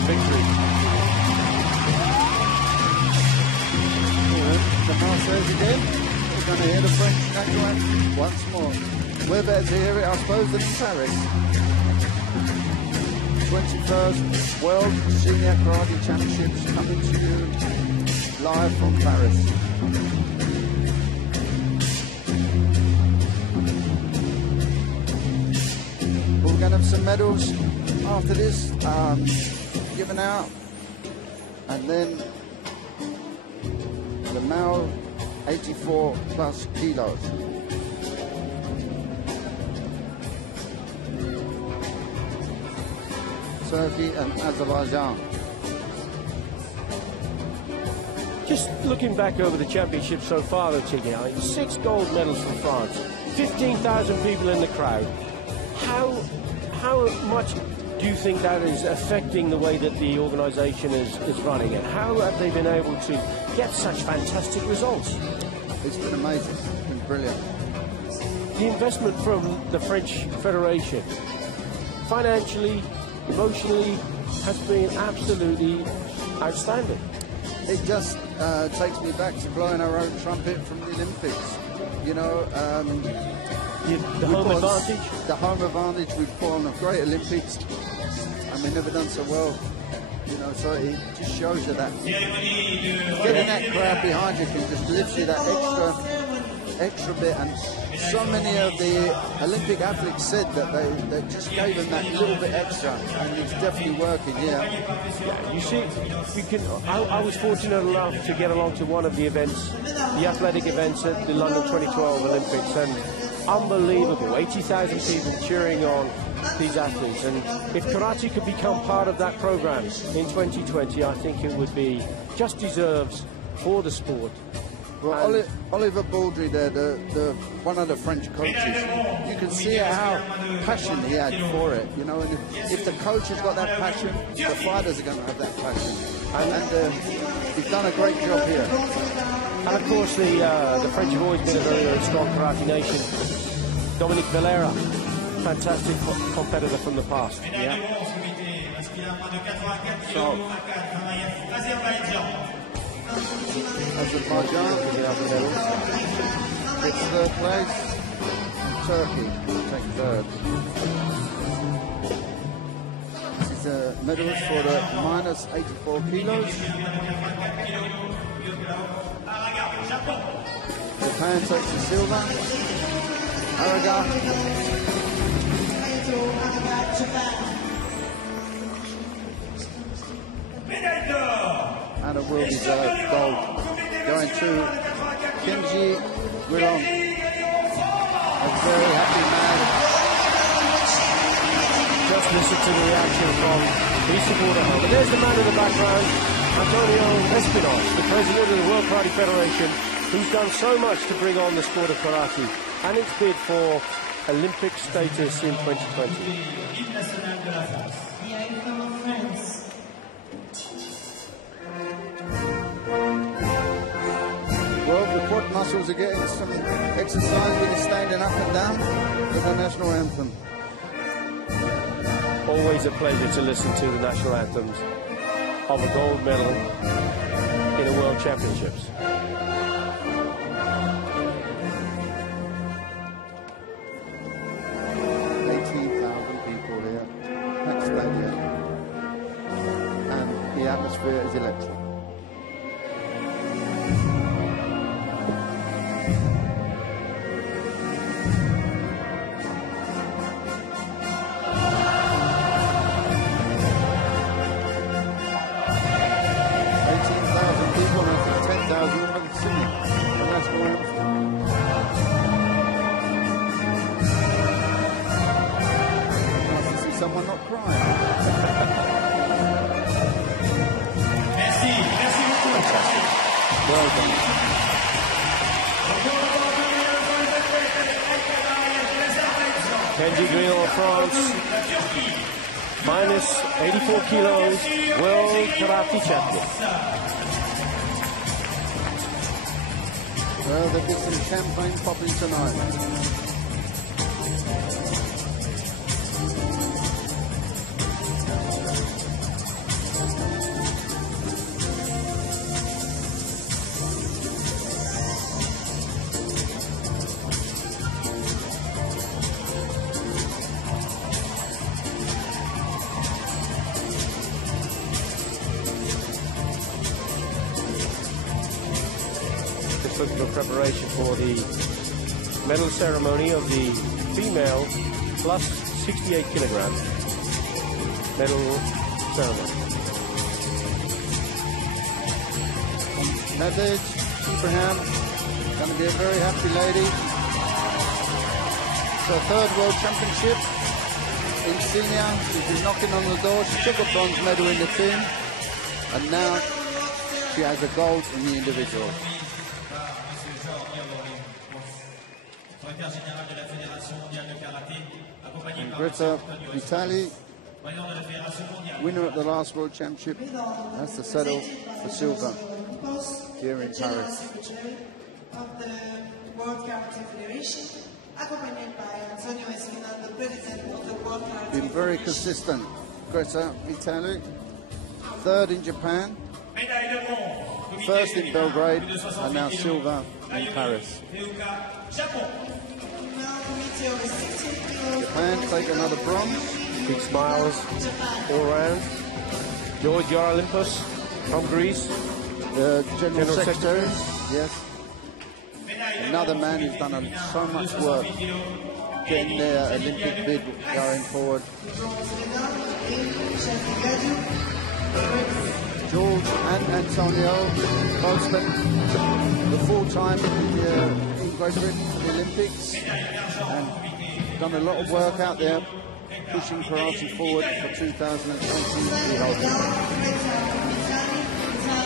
victory. The Marseilles again. We're going to hear the French national anthem once more. We're better to hear it, I suppose, than in Paris. 21st World Senior Karate Championships coming to you live from Paris. We're going to have some medals after this given out, and then the male 84 plus kilos. Turkey and Azerbaijan. Just looking back over the championship so far, though, Tiggy, 6 gold medals from France, 15,000 people in the crowd. How much do you think that is affecting the way that the organisation is running it? How have they been able to get such fantastic results? It's been amazing. It's been brilliant. The investment from the French Federation, financially, emotionally, has been absolutely outstanding. It just takes me back to blowing our own trumpet from the Olympics. You know, The home advantage. The home advantage, we've put on a great Olympics, and we've never done so well. You know, so it just shows you that getting that crowd behind you can just lift you that extra bit. And so many of the Olympic athletes said that they just gave them that little bit extra, and it's definitely working. Yeah, You see, we can. I was fortunate enough to get along to one of the events, the athletic events at the London 2012 Olympics, and unbelievable, 80,000 people cheering on these athletes. And if karate could become part of that program in 2020, I think it would be just deserves for the sport. well, Oliver Baldry there, the one of the French coaches, you can see how passion he had for it. You know, and if the coach has got that passion, the fighters are going to have that passion. And he's done a great job here. And of course, the French have always been a very, very strong karate nation. Dominique Valera, fantastic competitor from the past. Yeah. So, Azerbaijan gets third place. Turkey takes third. This is the medals for the minus 84 kilos. Japan takes the silver. Araga. And a well-deserved gold going to Kenji Guillon. A very happy man. Just listen to the reaction from his supporter home. And there's the man in the background, Antonio Espinos, the president of the World Karate Federation, who's done so much to bring on the sport of karate and its bid for Olympic status in 2020. Well, the quad muscles are getting some exercise when you're standing up and down with the national anthem. Always a pleasure to listen to the national anthems of a gold medal in a World Championships. And the atmosphere is electric. Someone not crying. Merci beaucoup. Well done. Kenji Guillon of France, minus 84 kilos, world karate champion. Well, there'll be some champagne popping tonight. For preparation for the medal ceremony of the female plus 68 kilogram medal ceremony. Nadej Ibrahim, going to be a very happy lady. It's her third World Championship in senior. She's been knocking on the door. She took a bronze medal in the team, and now she has a gold in the individual. And Greta Vitali, winner at the last World Championship, has to settle for silver here in Paris. Of the World Karate Federation, accompanied by Antonio Espinal, the president of the World Karate Been very consistent. Greta Vitali, third in Japan, first in Belgrade, and now silver in Paris. Japan take another bronze. Big smiles all round. George Yarolimpos from Greece. General Secretary. Yes. Another man who's done so much work getting their Olympic bid going forward. George and Antonio both spent the full time in Great Britain for the Olympics and done a lot of work out there pushing karate forward for 2020.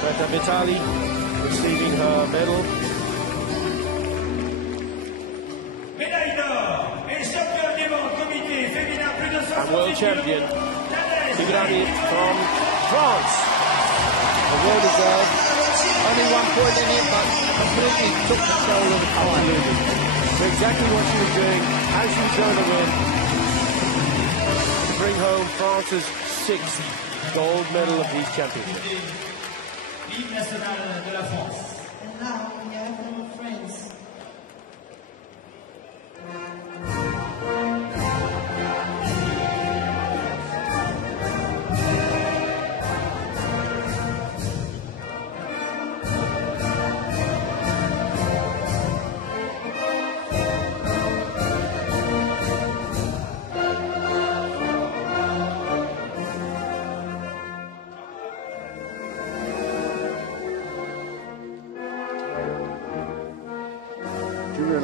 Greta Vitali receiving her medal. And world champion Tigrani from France. Well deserved. Only 1 point in it, but completely took control of the fight. So exactly what she was doing, how she was going to win, to bring home France's 6th gold medal of these championships. And now we have our friends.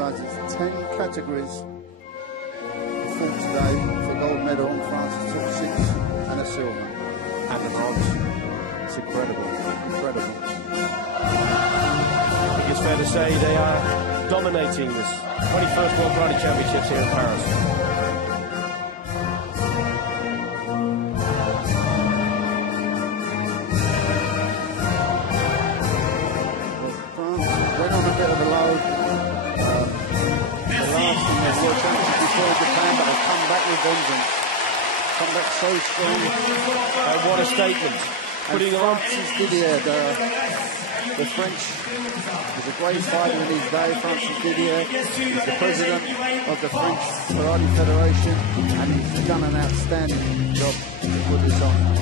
guys, it's 10 categories for today for gold medal, and France took 6 and a silver. And the bronze. It's incredible, incredible. I think it's fair to say they are dominating this 21st World Karate Championships here in Paris. Bit of a low. The last in the World Championship before Japan, but have come back with vengeance. Come back so strong. And what a statement. Putting on Francis Didier, the French, is a great fighter in his day. Francis Didier is the president of the French Karate Federation, and he's done an outstanding job to put this on.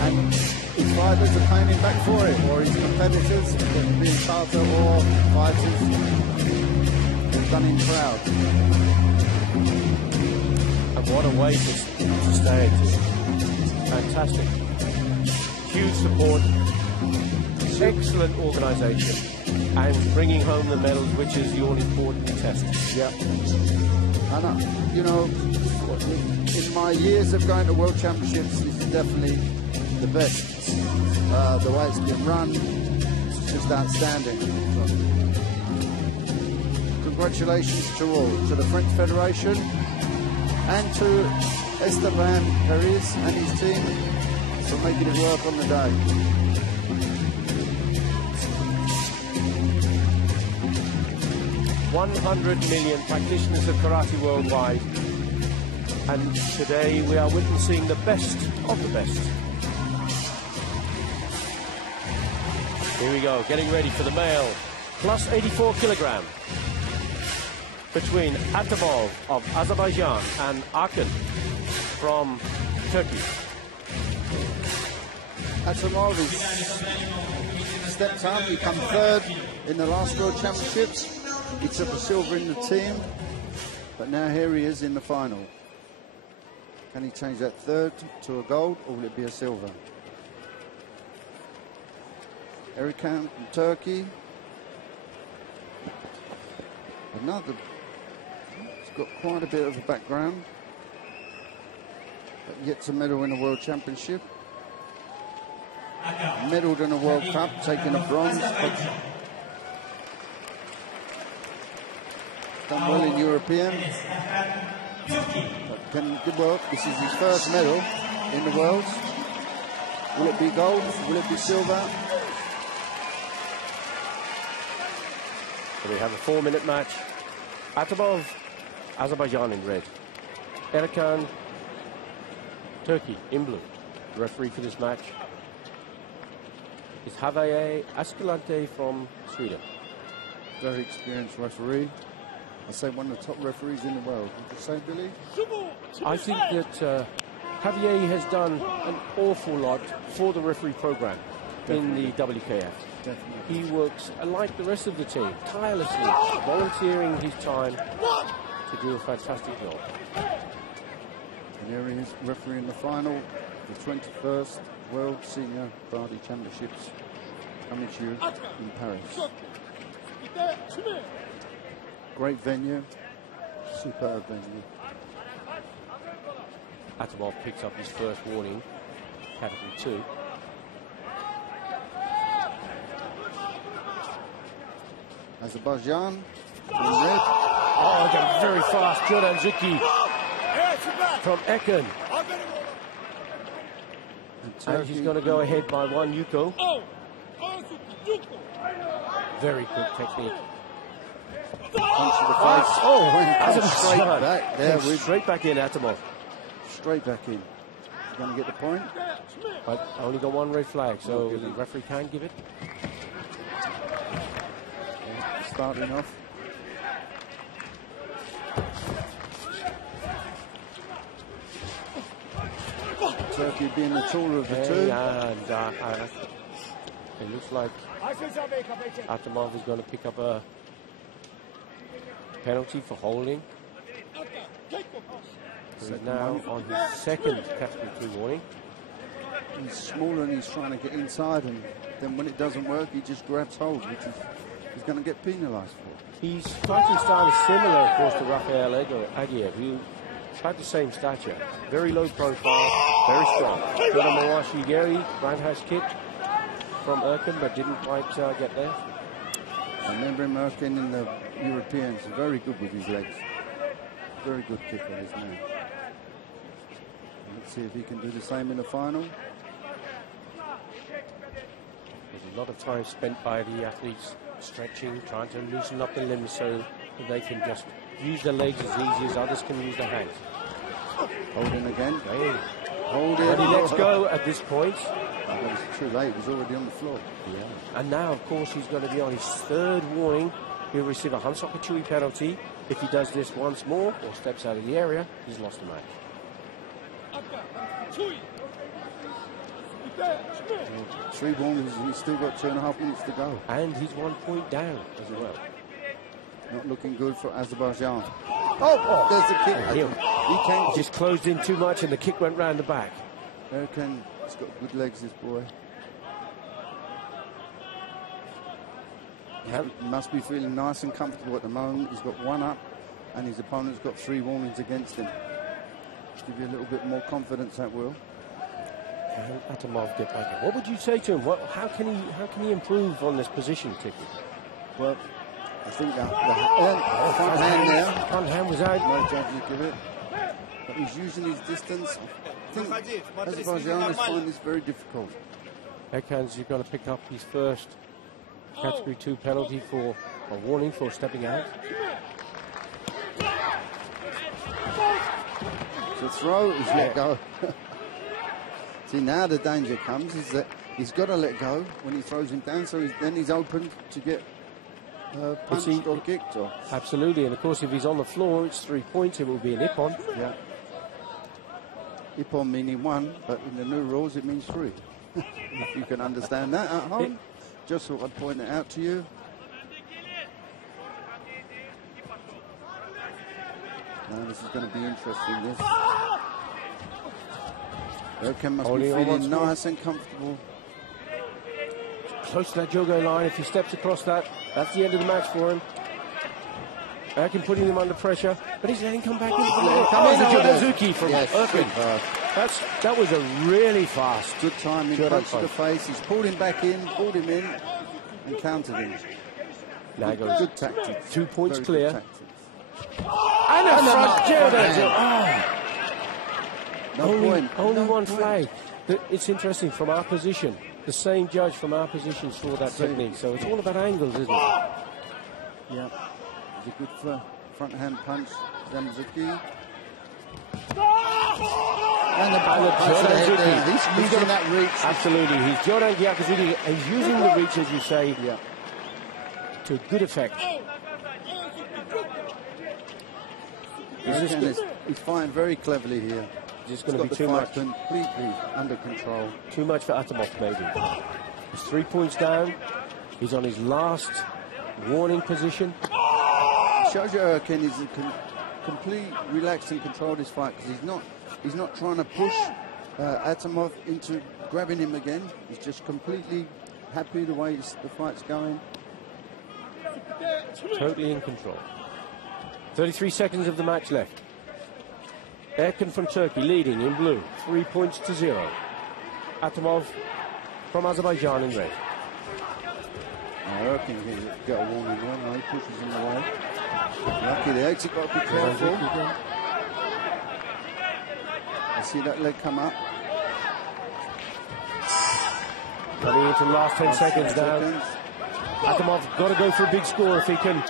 And his fighters are paying him back for it, or his competitors, being Carter or fighters, have done him proud. And what a way to stay into. Fantastic. Huge support, excellent organisation, and bringing home the medals, which is the all-important test. Yeah. And, you know, in my years of going to World Championships, this is definitely the best. The way it's been run, it's just outstanding. Congratulations to all, to the French Federation and to Esteban Perez and his team for making it work on the day. $100 million practitioners of karate worldwide, and today we are witnessing the best of the best. Here we go, getting ready for the male, plus 84 kilogram, between Atamov of Azerbaijan and Akin from Turkey. Atamov has stepped up, he came third in the last World Championships. He took a silver in the team, but now here he is in the final. Can he change that third to a gold, or will it be a silver? Erikan from Turkey. Another, he's got quite a bit of a background, but yet to medal in a World Championship. Medalled in a World Cup, taking a bronze. Done well in European. But this is his first medal in the Worlds. Will it be gold? Will it be silver? So we have a 4-minute match. Atamov, Azerbaijan in red. Erikan, Turkey in blue. The referee for this match is Javier Escalante from Sweden. Very experienced referee. I say one of the top referees in the world. Would you say, Billy? I think that Javier has done an awful lot for the referee program in the WKF. Definitely. He works, like the rest of the team, tirelessly, volunteering his time to do a fantastic job. And here he is, refereeing the final, the 21st World Senior Karate Championships coming to you in Paris. Great venue, superb venue. Atamov picks up his first warning, category 2. Azerbaijan in red. Oh, again, very fast, Jordan Zuki from Ekin. And he's going to go ahead by 1 Yuko. Very good technique. Punch to the face. Oh, and straight back there. Straight back in, Atamov. Straight back in. He's going to get the point. But only got 1 red flag, so the referee can't give it. Starting off. Turkey being the taller of the two. And it looks like Atamov is going to pick up a penalty for holding. He's now on his second category 2 warning. He's smaller and he's trying to get inside, and then when it doesn't work, he just grabs hold, which he's going to get penalised for. His fighting style is similar, of course, to Rafael Agiev, who had the same stature. Very low profile, very strong. Got a Mawashi Geri roundhouse kick from Erkin, but didn't quite get there. I remember him Erkin in the Europeans, very good with his legs. Very good kicker, his man. Let's see if he can do the same in the final. There's a lot of time spent by the athletes stretching, trying to loosen up the limbs so that they can just use their legs as easy as others can use their hands. Holding again. Okay. Holding. But he lets go at this point. Oh, it was too late. He was already on the floor. Yeah. And now, of course, he's going to be on his third warning. He'll receive a Hansoku Chui penalty. If he does this once more or steps out of the area, he's lost the match. 3 warnings and he's still got 2.5 minutes to go. And he's 1 point down as well. Not looking good for Azerbaijan. Oh, there's the kick. He can just closed in too much and the kick went round the back. Erkin, he's got good legs, this boy. He must be feeling nice and comfortable at the moment. He's got 1 up and his opponent's got 3 warnings against him. Give you a little bit more confidence, that will. And Atomov get back in. What would you say to him? How can he improve on this position, Tiki? Well, I think the front hand there. Front hand was out. No chance to give it. But he's using his distance. I think Azerbaijan is finding this very difficult. Erkan's going to pick up his first Category 2 penalty for a warning for stepping out. The throw is let go. See, now the danger comes is that he's got to let go when he throws him down, so then he's open to get punched or kicked. Or. Absolutely, and of course if he's on the floor, it's 3 points, it will be an ippon. Yeah. Ippon meaning 1, but in the new rules it means 3. If you can understand that at home, just thought I'd point it out to you. Now this is going to be interesting, this. Erkan must be feeling nice and comfortable. Close to that Jogo line. If he steps across that, that's the end of the match for him. Erkan putting him under pressure, but he's letting him come back in. Jodozuki from Erkan. That was a really fast. Good timing, punch to the face. He's pulled him back in, pulled him in, and countered him. Now goes good tactics. 2 points Very clear. And a front Jodo. Only one flag. It's interesting from our position. The same judge from our position saw that technique. So it's all about angles, isn't it? Yeah. It's a good front hand punch. Yamazuki. And the Jodozuki. He's using that reach. Absolutely. He's Jodan Gyakuzuki. He's using the reach, as you say, to good effect. He's fighting very cleverly here. It's going to be too much. Completely under control. Too much for Atomov, maybe. He's 3 points down. He's on his last warning position. Shows you Erkin is complete relaxed and controlled his fight because he's not trying to push Atomov into grabbing him again. He's just completely happy the way the fight's going. Totally in control. 33 seconds of the match left. Erkan from Turkey leading in blue, 3 points to 0. Atomov from Azerbaijan in red. Erkan can get a warning there. No, he pushes him away. Lucky there, he's got to be careful. I see that leg come up. Coming into the last 10 seconds now. Atomov got to go for a big score if he can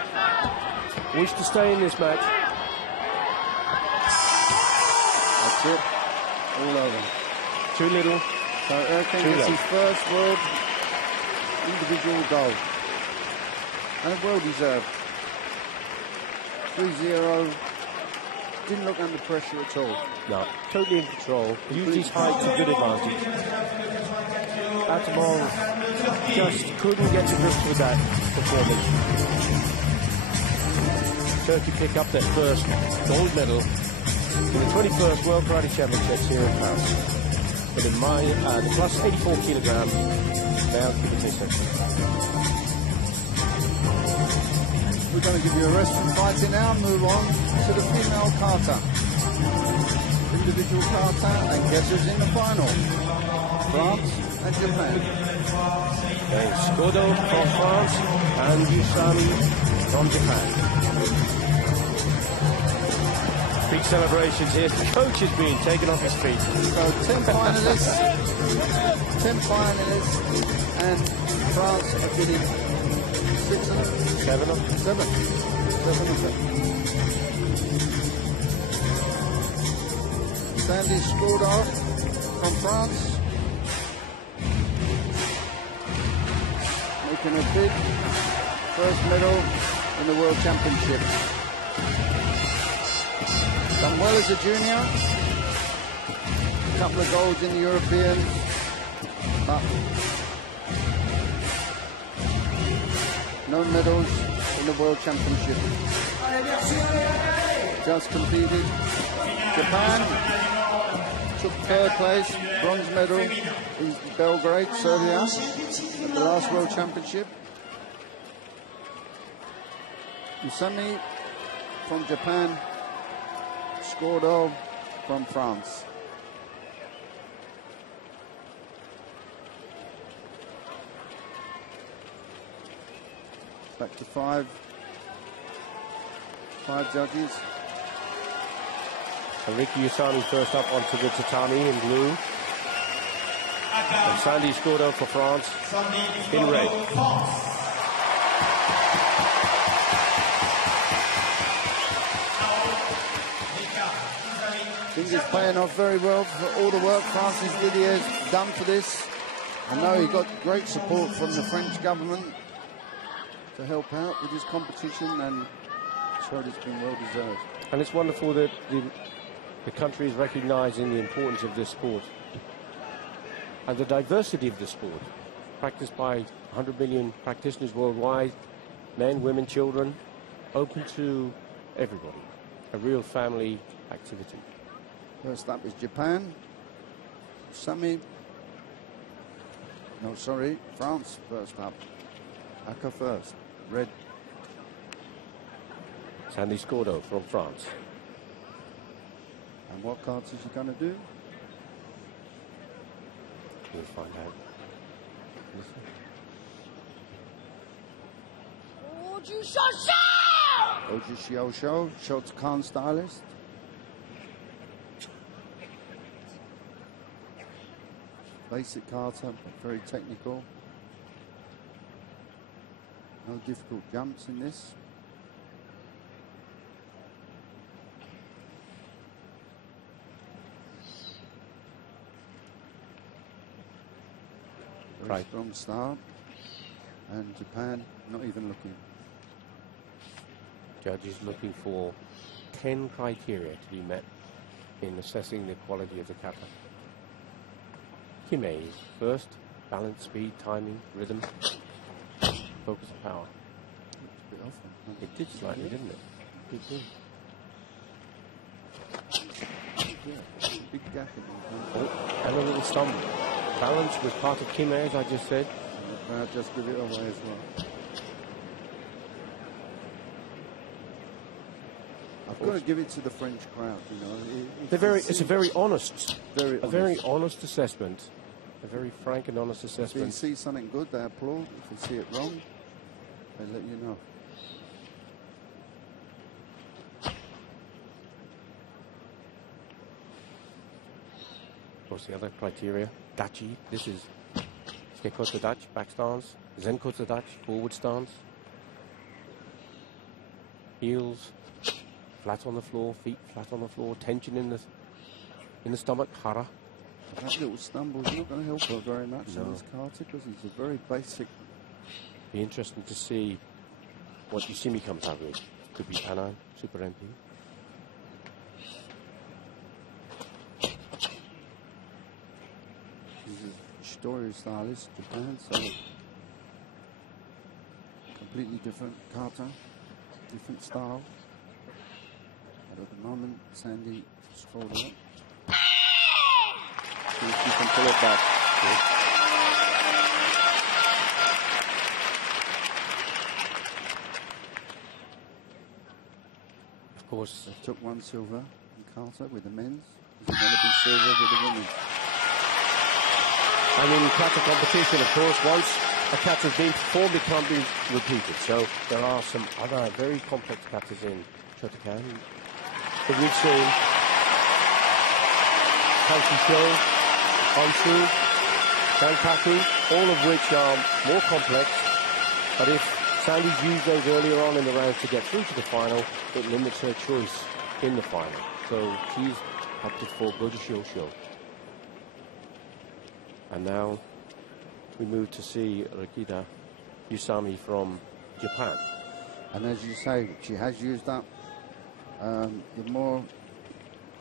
wish to stay in this match. That's it. All over. Too little. So Erkan gets his first world individual goal. And well deserved. 3-0. Didn't look under pressure at all. No, totally in control. Used his height to good advantage. Atomov just couldn't get to grips with that performance. Turkey pick up their first gold medal in the 21st World Karate Championships here in Paris. But in the plus 84 kilogram, they outcompeted. we're going to give you a rest from fighting now and move on to the female kata. Individual kata, and guess who's in the final? France and Japan. Okay, Scodo from France and Usami from Japan. Big celebrations here. The coach is being taken off his feet. So 10 finalists, 10 finalists, and France are getting 6 of them. 7 of them. 7 of them. Sandy Scodo from France, making a big first medal in the World Championship. Done well as a junior, a couple of golds in the European, but no medals in the World Championship. Just competed. Japan took 3rd place, bronze medal in Belgrade, Serbia, at the last World Championship. Usami from Japan, Scodo from France. Back to 5 judges. So Ricky Usami first up onto the tatami in blue. And Sandy Scodo for France in red. Things is paying off very well for all the work Francis Didier has done for this. I know he got great support from the French government to help out with this competition, and so it's been well deserved. And it's wonderful that the country is recognising the importance of this sport and the diversity of the sport, practiced by 100 million practitioners worldwide, men, women, children, open to everybody, a real family activity. First up is Japan. France first up. Aka first, red. Sandy Scodo from France. And what cards is he going to do? We'll find out. Oju Xiaosho, Schultz Khan stylist. Basic kata, but very technical. No difficult jumps in this. Very strong start. And Japan not even looking. Judges looking for 10 criteria to be met in assessing the quality of the kata. Kime first, balance, speed, timing, rhythm, focus of power. Looks a bit off. It did slightly, didn't it? Good thing. Yeah, big gap in the Oh, and a little stumble. Balance was part of Kime, as I just said. the crowd just give it away as well. I've got to give it to the French crowd, you know. It's a very honest, very honest assessment. A very frank and honest If they assessment. see something good, they applaud. If they see it wrong, they let you know. Of course, the other criteria, dachi. This is Keikoto dachi, back stance. Zenkoto dachi, forward stance. Heels flat on the floor, feet flat on the floor. Tension in the stomach, hara. That little stumble is not going to help her very much No. in this kata because he's a very basic. Be interesting to see what Yoshimi comes out with. Could be Anan, Super MP. He's a Shitori stylist, Japan, so completely different kata, different style. But at the moment, Sandy scrolled up. See if she can pull it back. course, Took one silver in Carter with the men's. Is it going to be silver with the women's? and in kata competition, of course, once a kata's been performed, it can't be repeated. So there are some other very complex katas in Shotokan that we've seen. Kanshisho, Onsu, Sankaku, all of which are more complex. But if Sandy's used those earlier on in the rounds to get through to the final, it limits her choice in the final. So she's opted for Goju Shosho. And now we move to see Rikita Yusami from Japan. And as you say, she has used up the more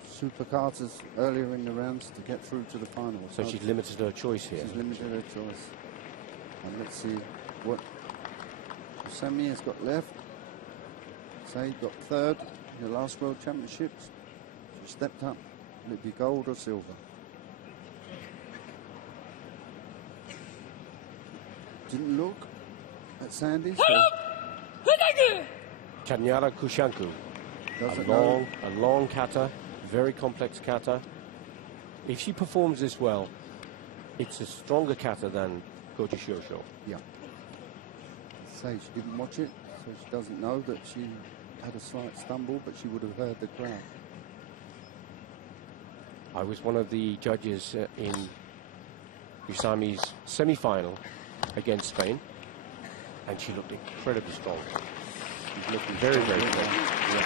super katas earlier in the rounds to get through to the final. So she's limited her choice here. She's limited her choice. And let's see what Yusami has got left. Say got third in the last World Championships. She stepped up. Will it be gold or silver? Didn't look at Sandy. So Kanyara Kushanku. A long kata, very complex kata. If she performs this well, it's a stronger kata than Goju Shosho. Yeah. Say she didn't watch it, so she doesn't know that she had a slight stumble, but she would have heard the crowd. I was one of the judges in Yusami's semi-final against Spain, and she looked incredibly strong. She's looking very, very strong. Yeah.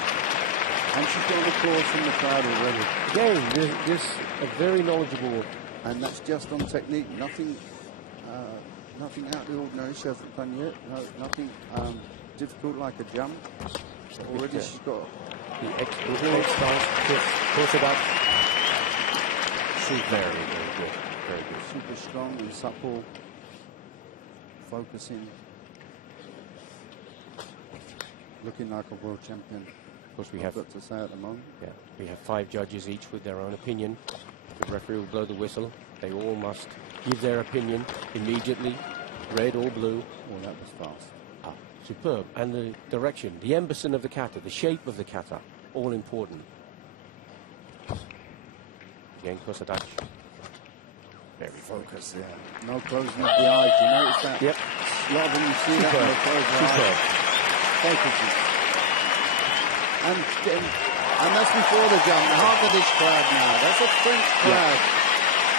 And she's got the course from the crowd already. Again, this a very knowledgeable. And that's just on technique. Nothing out of the ordinary she hasn't done yet. No, nothing difficult like a jump. So already she's got the excellent stance. Course it up. She's very, very good. Very good. Super strong and supple. Focusing. Looking like a world champion. Of course, we have got to say at the moment. Yeah, we have 5 judges each with their own opinion. The referee will blow the whistle. They all must give their opinion immediately, red or blue. Oh, that was fast. Ah, superb. And the direction, the embassy of the kata, the shape of the kata, all important. Again, Kosadachi. Very focused, yeah. No closing of the eyes. You notice that? Yep. A lot of them you see that when they close their eyes. Focusing. And that's before the jump. The heart of this crowd now. That's a French crowd. Yeah.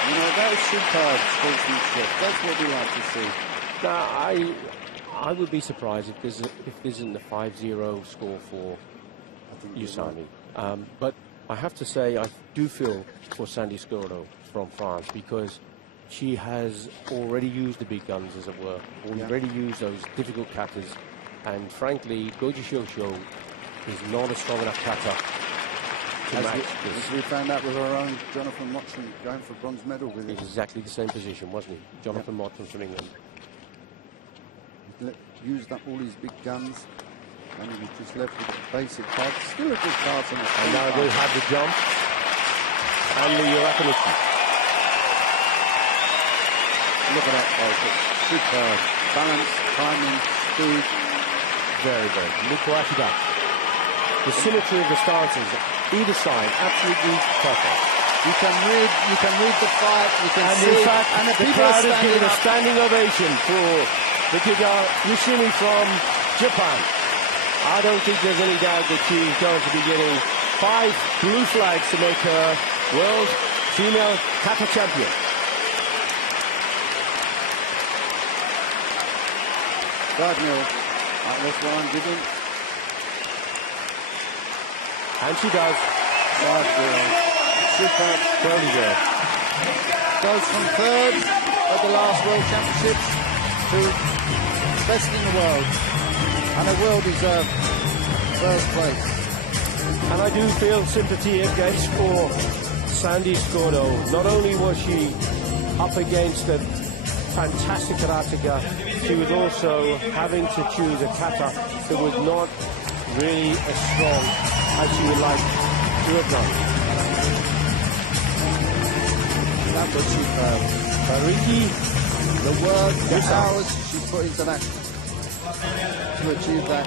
You know, that is superb sportsmanship. That's what we like to see. Now, I would be surprised if this isn't a 5-0 score for Yusami. But I have to say, I do feel for Sandy Skoro from France, because she has already used the big guns, as it were, already used those difficult katas, and frankly, Goju Shosho is not a strong enough kata to match this. As we found out with our own Jonathan Watson going for bronze medal with it. Exactly the same position, wasn't he? Jonathan Watson from England. Used up all his big guns, and he was just left with the basic card. Still a good card on the And now they have the jump and the Urakaniki. Look at that focus. Superb. Balance, timing, speed. Very, very. Muko Ashida. The symmetry of the stances, either side, absolutely perfect. You can read the fight. You can and see. In fact, and the crowd is giving a standing ovation for Rikita Yusami from Japan. I don't think there's any doubt that she's going to be getting 5 blue flags to make her world female kata champion. Gardner, that's what I'm giving. And she does. 5-0. Super. Very good. Goes from third at the last World Championships to best in the world. And a well-deserved first place. And I do feel sympathy against for Sandy Skoro. Not only was she up against a fantastic karateka, she was also having to choose a kata that was not really as strong as she would like to have done. That was superb. Bariki, the work, the hours she put into that to achieve that,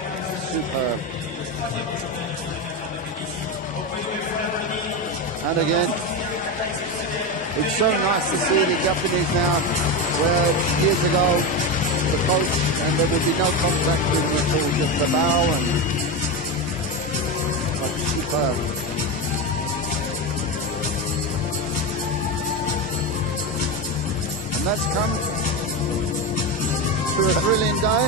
superb. And again, it's so nice to see the Japanese now, where years ago the coach and there would be no contact with the ball, just the bow and like superb. And that's come to a thrilling day.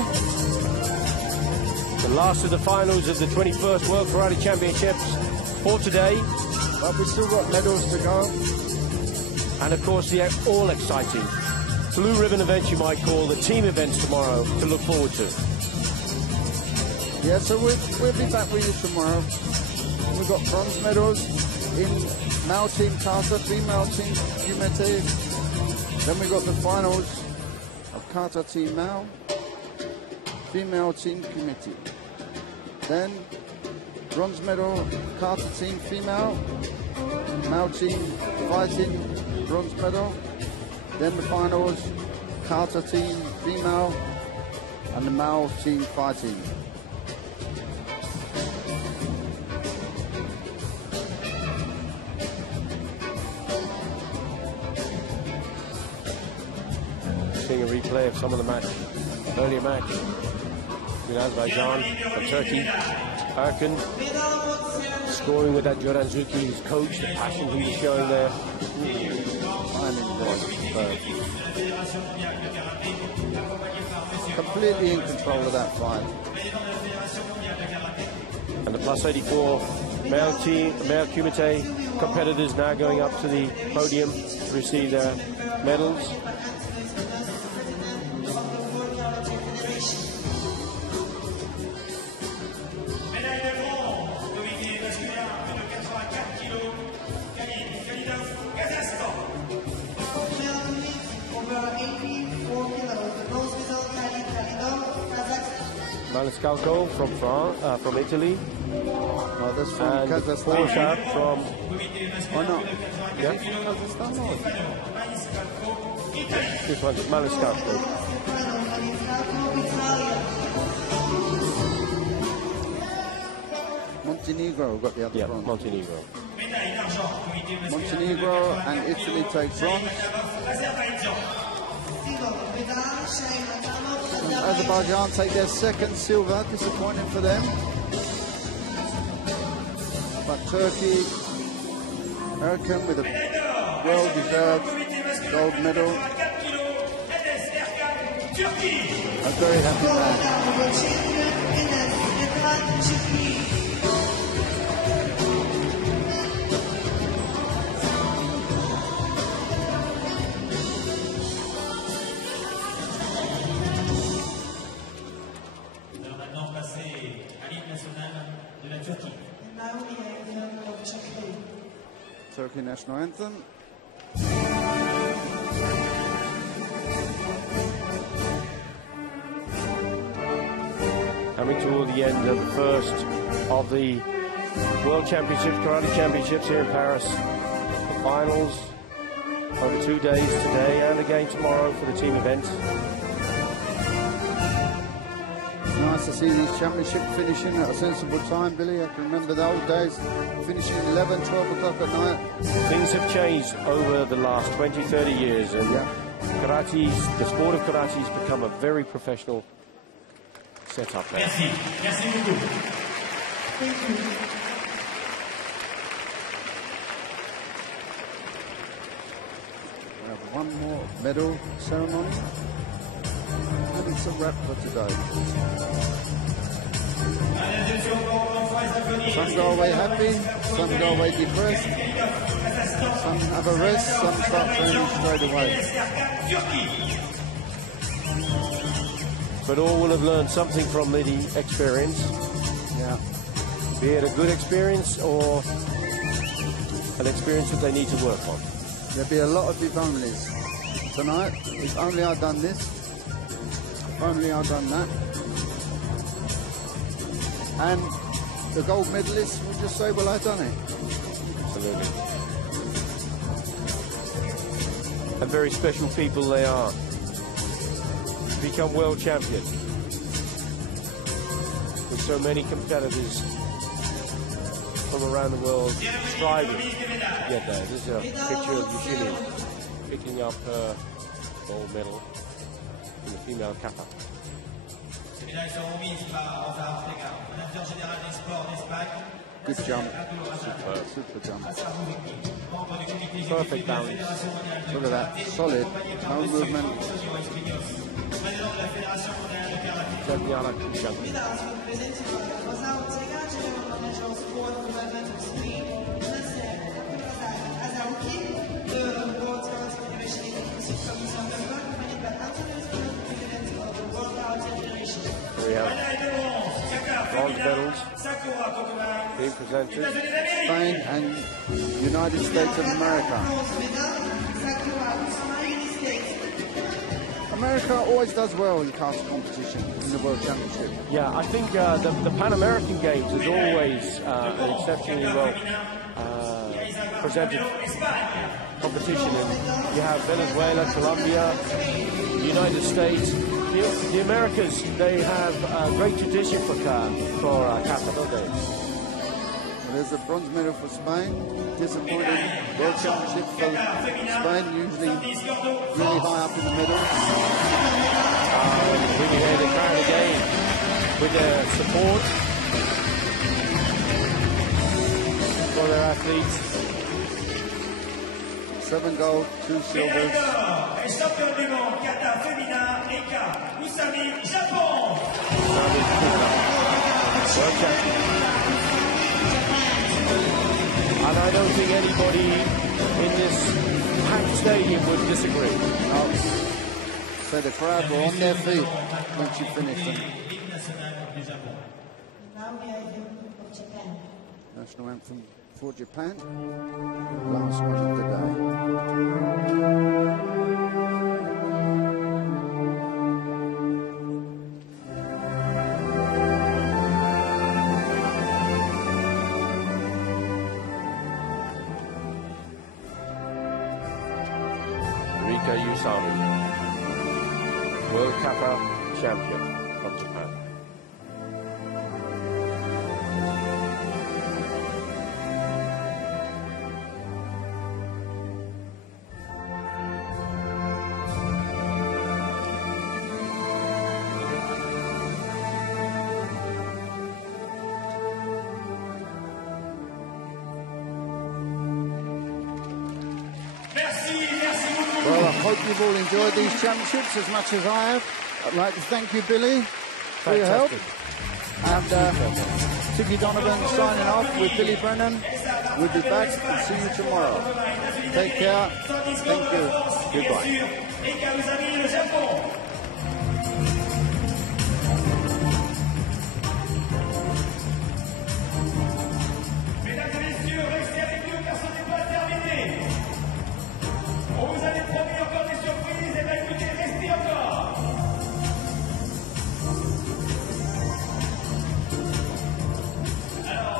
The last of the finals of the 21st World Karate Championships for today. But we've still got medals to go. And of course the all-exciting blue ribbon events, you might call, the team events tomorrow to look forward to. Yeah, so we'll be back with you tomorrow. We've got bronze medals in male team kata, female team kumite. Then we've got the finals of kata team male, female team kumite. Then bronze medal kata team female, male team fighting bronze medal. Then the finals, kata team female and the male team fighting. Seeing a replay of some of the earlier match between Azerbaijan and Turkey. Erkan scoring with that Joranzuki, his coach, the passion he was showing there. Completely in control of that fight. And the plus 84 male kumite competitors now going up to the podium to receive their medals. Maniscalco from Italy. Oh, that's from and Kazakhstan. Porsche from... Oh, no. Yeah. Kazakhstan or? This one's Maniscalco. Montenegro got the other bronze. Montenegro. Montenegro and Italy take bronze. Azerbaijan take their second silver, disappointing for them. But Turkey, Erkan with a well-deserved gold medal. A very happy man. Turkey national anthem. Coming toward the end of the first of the World Championships, Karate Championships here in Paris. The finals over 2 days today and again tomorrow for the team events. Nice to see these championships finishing at a sensible time, Billy. I can remember the old days, finishing at 11, 12 o'clock at night. Things have changed over the last 20, 30 years, and the sport of karate has become a very professional setup now. Merci. Merci beaucoup. Thank you. We have one more medal ceremony. And it's a wrap for today. Some go away happy, some go away depressed, some have a rest, some start training straight away. But all will have learned something from the experience. Yeah. Be it a good experience or an experience that they need to work on. There'll be a lot of if onlys tonight. If only I'd done this. If only I'd done that. And the gold medalists will just say, well, I've done it. Absolutely. And very special people they are. Become world champion. With so many competitors from from around the world striving to get there. This is a picture of Eugenia picking up her gold medal in the female kappa. Ces médailles sont remises par Rosa Ortega, manager général des sports d'Espagne. Good jump. Super jump. Perfect balance. Look at that. Solid. No movement. Tatiana Kuchan. Medals were presented by Rosa Ortega, general manager of sport development of Spain, Azauki, the World Karate Federation Executive Committee member, accompanied by Antonio Espino, president of the World Karate Federation. We have bronze medals being presented. Spain and United States of America. Bronze medal, Sakura Usama, United States. America always does well in cast competition in the World Championship. Yeah, I think the Pan American Games is always an exceptionally well presented competition. And you have Venezuela, Colombia, United States. The Americas, they have a great tradition for kappa, don't they? There's a bronze medal for Spain. Disappointing World Championship for Spain, usually really high up in the middle. Really there to crown again with their support for their athletes. 7 gold, 2 silvers. Champion du monde kata féminin Eka Usami, Japon. World champion. And I don't think anybody in this packed stadium would disagree. So the crowd were on their feet when she finished them. Now we are hymn of Japan. National anthem for Japan. Last one of the day. Rika Usami, World Kappa champion from Japan. Well, I hope you've all enjoyed these championships as much as I have. I'd like to thank you, Billy, for your help. And Tiki Donovan signing off with Billy Brennan. We'll be back and see you tomorrow. Take care. Thank you. Goodbye. Mesdames et messieurs, restez avec nous car ce n'est pas terminé. On vous avait promis encore des surprises, et bien écoutez, restez encore. Alors,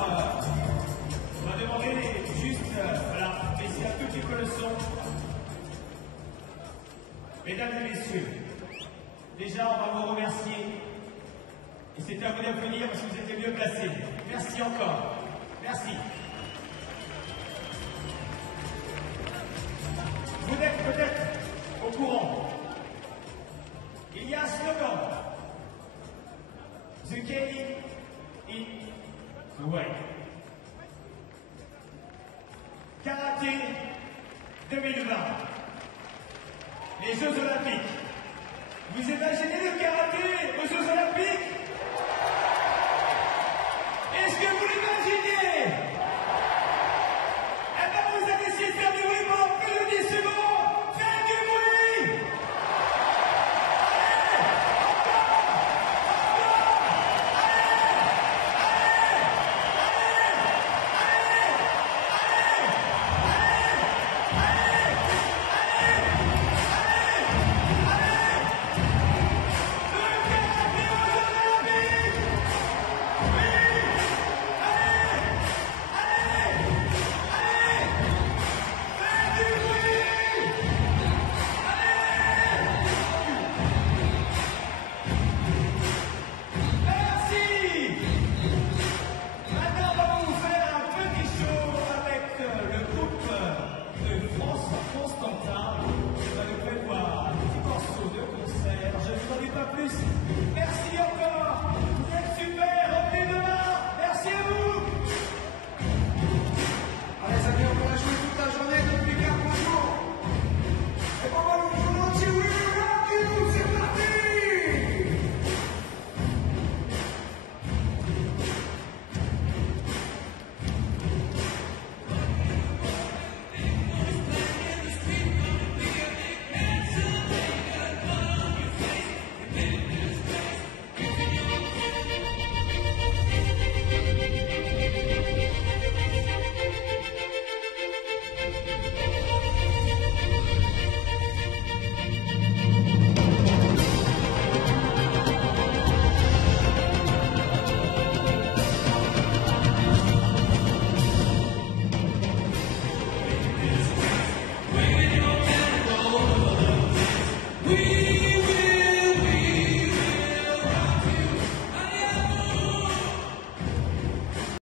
on va demander juste, voilà, baisser un tout petit peu le son. Mesdames et messieurs, déjà on va vous remercier. Et c'était à vous d'applaudir parce que vous étiez mieux placés. Merci encore. Merci. Vous êtes peut-être au courant. Il y a un slogan. The game in the way. Karaté 2020. Les Jeux Olympiques. Vous imaginez le karaté aux Jeux Olympiques? Est-ce que vous l'imaginez?